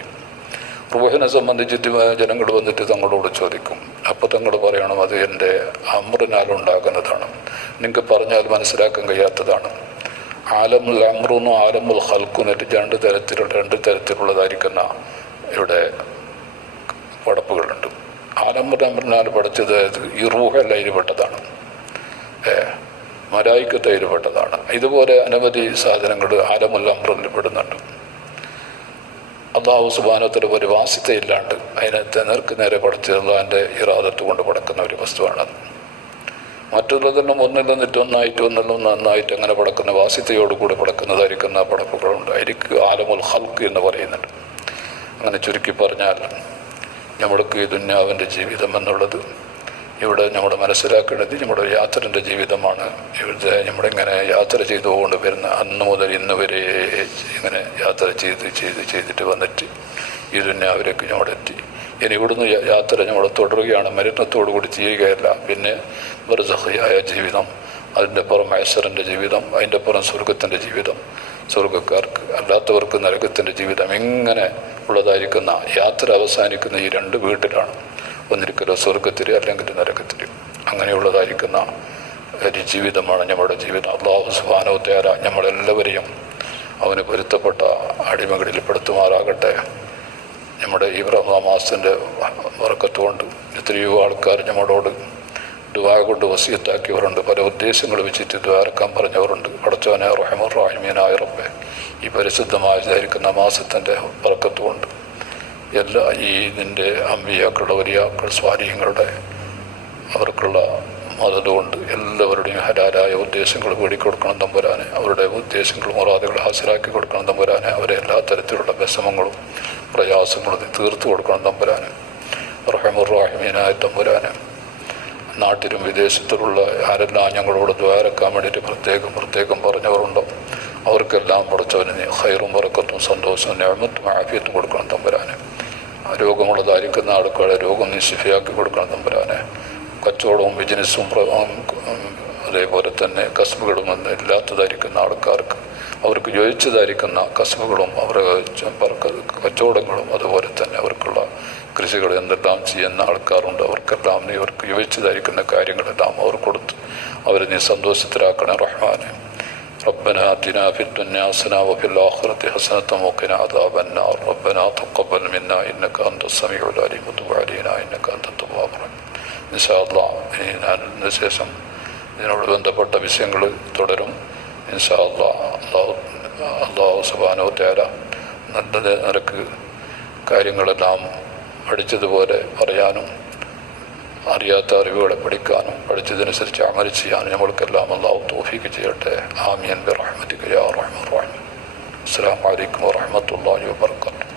റൂഹിനെ സംബന്ധിച്ചിട്ട് ജനങ്ങൾ വന്നിട്ട് തങ്ങളോട് ചോദിക്കും. അപ്പോൾ തങ്ങൾ പറയണം അത് എൻ്റെ അമ്രിനാലുണ്ടാകുന്നതാണ്, നിങ്ങൾക്ക് പറഞ്ഞാൽ മനസ്സിലാക്കാൻ കഴിയാത്തതാണ്. ആലമുൽ അമ്രുന്നും ആലമുൽ ഖൽഖും രണ്ട് തരത്തിലുള്ളതായിരിക്കുന്ന ഇവിടെ പടപ്പുകളുണ്ട്. ആലമുൽ അമ്രിനാൽ പഠിച്ചത് ഈ റൂഹല്ല ഇതിൽപ്പെട്ടതാണ്, മലായിക്കത്ത് ഇതിൽപ്പെട്ടതാണ്. ഇതുപോലെ അനവധി സാധനങ്ങൾ ആലമുൽ അമ്രിൽ പെടുന്നുണ്ട്. അല്ലാഹു സുബ്ഹാനഹു വ തആല ഒരു വാസിത്തയില്ലാണ്ട് അതിനെ നേർക്ക് നേരെ പഠിച്ചത് അതിൻ്റെ ഇറാദത്ത് കൊണ്ട് പടക്കുന്ന ഒരു വസ്തുവാണത്. മറ്റുള്ളതെല്ലാം ഒന്നിൽ നിന്നിട്ട് ഒന്നായിട്ട് അങ്ങനെ പടക്കുന്ന വാസിത്തയോടുകൂടി പടക്കുന്നതായിരിക്കുന്ന പടപ്പുകളുണ്ട്. അതിലേക്ക് ആലമുൽ ഖൽഖ് എന്ന് പറയുന്നുണ്ട്. അങ്ങനെ ചുരുക്കി പറഞ്ഞാൽ നമ്മൾക്ക് ഈ ദുന്യാവിൻ്റെ ജീവിതം എന്നുള്ളത് ഇവിടെ നമ്മൾ മനസ്സിലാക്കേണ്ടത് നമ്മുടെ യാത്രൻ്റെ ജീവിതമാണ്. ഇവിടുത്തെ നമ്മളിങ്ങനെ യാത്ര ചെയ്തുകൊണ്ട് വരുന്ന അന്ന് മുതൽ ഇന്ന് വരെ ഇങ്ങനെ യാത്ര ചെയ്തിട്ട് വന്നിട്ട് ഈ ദുന്യാവിലേക്ക് നമ്മളെത്തി. ഇനി ഇവിടുന്ന് യാത്ര നമ്മൾ തുടരുകയാണ്, മരണത്തോടു കൂടി ചെയ്യുകയല്ല. പിന്നെ ബർസഖിയായ ജീവിതം, അതിൻ്റെ പുറം മഹ്ശറിൻ്റെ ജീവിതം, അതിൻ്റെ പുറം സ്വർഗത്തിൻ്റെ ജീവിതം, സ്വർഗക്കാർക്ക് അല്ലാത്തവർക്ക് നരകത്തിൻ്റെ ജീവിതം, ഇങ്ങനെ ഉള്ളതായിരിക്കുന്ന യാത്ര അവസാനിക്കുന്ന ഈ രണ്ട് വീട്ടിലാണ്. ഒന്നിരിക്കലോ സ്വർഗത്തിൽ അല്ലെങ്കിൽ നരകത്തിൽ. അങ്ങനെയുള്ളതായിരിക്കുന്ന ഒരു ജീവിതമാണ് നമ്മുടെ ജീവിതം. അല്ലാഹു സുബ്ഹാനഹു വ തആല നമ്മളെല്ലാവരെയും അവന് പൊരുത്തപ്പെട്ട അടിമകളിൽ പെടുത്തുമാറാകട്ടെ. നമ്മുടെ ഈ റമദാൻ മാസത്തിൻ്റെ ബറക്കത്തുകൊണ്ട് എത്രയോ ആൾക്കാർ നമ്മളോട് ദുആ കൊണ്ട് വസിയത്താക്കിയവരുണ്ട്. പല ഉദ്ദേശങ്ങൾ വെച്ചിട്ട് ദ്വാരക്കാൻ പറഞ്ഞവരുണ്ട്. പടച്ചോനെ റഹ്മാൻ റഹീമീനായ റബ്ബേ, ഈ പരിശുദ്ധമായിരിക്കുന്ന മാസത്തിൻ്റെ ബറക്കത്തുകൊണ്ട് എല്ലാ ഈ നിൻ്റെ അമ്പിയാക്കളുടെ വലിയാക്കൾ സ്വാലിഹീങ്ങളുടെ അവർക്കുള്ള മദതുകൊണ്ട് എല്ലാവരുടെയും ഹലാലായ ഉദ്ദേശങ്ങൾ വേടിക്കൊടുക്കണം തമ്പുരാനെ. അവരുടെ ഉദ്ദേശങ്ങൾ മുറാദുകൾ ഹാസിലാക്കി കൊടുക്കണം തമ്പുരാനെ. അവരെ എല്ലാ തരത്തിലുള്ള വിഷമങ്ങളും പ്രയാസങ്ങളും തീർത്തു കൊടുക്കണം തമ്പുരാനെ. റഹ്മാൻ റഹീമീനായ തമ്പുരാനെ, നാട്ടിലും വിദേശത്തിലുള്ള ആരെല്ലാം ഞങ്ങളോട് ദ്വാരക്കാൻ വേണ്ടിയിട്ട് പ്രത്യേകം പറഞ്ഞവരുണ്ടോ അവർക്കെല്ലാം പടച്ചവന് ഖൈറും ബറക്കത്തും സന്തോഷവും നിഅമത്തും ആഫിയത്തും കൊടുക്കണം തമ്പുരാനെ. രോഗമുള്ളതായിരിക്കുന്ന ആൾക്കാരെ രോഗം നീ ശിഫയാക്കി കൊടുക്കണം തമ്പുരാനെ. കച്ചവടവും ബിസിനസ്സും അതേപോലെ തന്നെ കസ്ബുകളും ഒന്നും ഇല്ലാത്തതായിരിക്കുന്ന ആൾക്കാർക്ക് അവർക്ക് യോജിച്ചതായിരിക്കുന്ന കസ്ബുകളും അവരുടെ കച്ചവടങ്ങളും അതുപോലെ തന്നെ അവർക്കുള്ള കൃഷികൾ എന്തെല്ലാം ചെയ്യുന്ന ആൾക്കാരുണ്ട് അവർക്കെല്ലാം നീ അവർക്ക് യോജിച്ചതായിരിക്കുന്ന കാര്യങ്ങളെല്ലാം അവർ കൊടുത്ത് അവരെ നീ സന്തോഷത്തിലാക്കണേ റഹ്മാനെ. ربنا آتنا في الدنيا حسنة وفي الآخرة حسنة وقنا عذاب النار. ربنا تقبل منا إنك أنت السميع العليم وتب علينا إنك أنت التواب الرحيم. إن شاء الله ഞാൻ ഇതിന് ശേഷം ഇതിനോട് ബന്ധപ്പെട്ട വിഷയങ്ങൾ തുടരും. ഇൻഷാ അല്ലാഹു സുബ്ഹാനഹു വ തആല നല്ല നിരക്ക് കാര്യങ്ങളെല്ലാം പഠിച്ചതുപോലെ പറയാനും അറിയാത്ത അറിവുകളെ പഠിക്കാനും പഠിച്ചതനുസരിച്ച് അമൽ ചെയ്യാനും നമ്മൾക്കെല്ലാം അല്ലാഹു തൗഫീഖ് ചെയ്യട്ടെ. ആമീൻ ബിറഹ്മതിക യാ റഹ്മാൻ റഹീം. അസ്സലാമു അലൈക്കും വറഹ്മത്തുള്ളാഹി വബറകാതുഹു.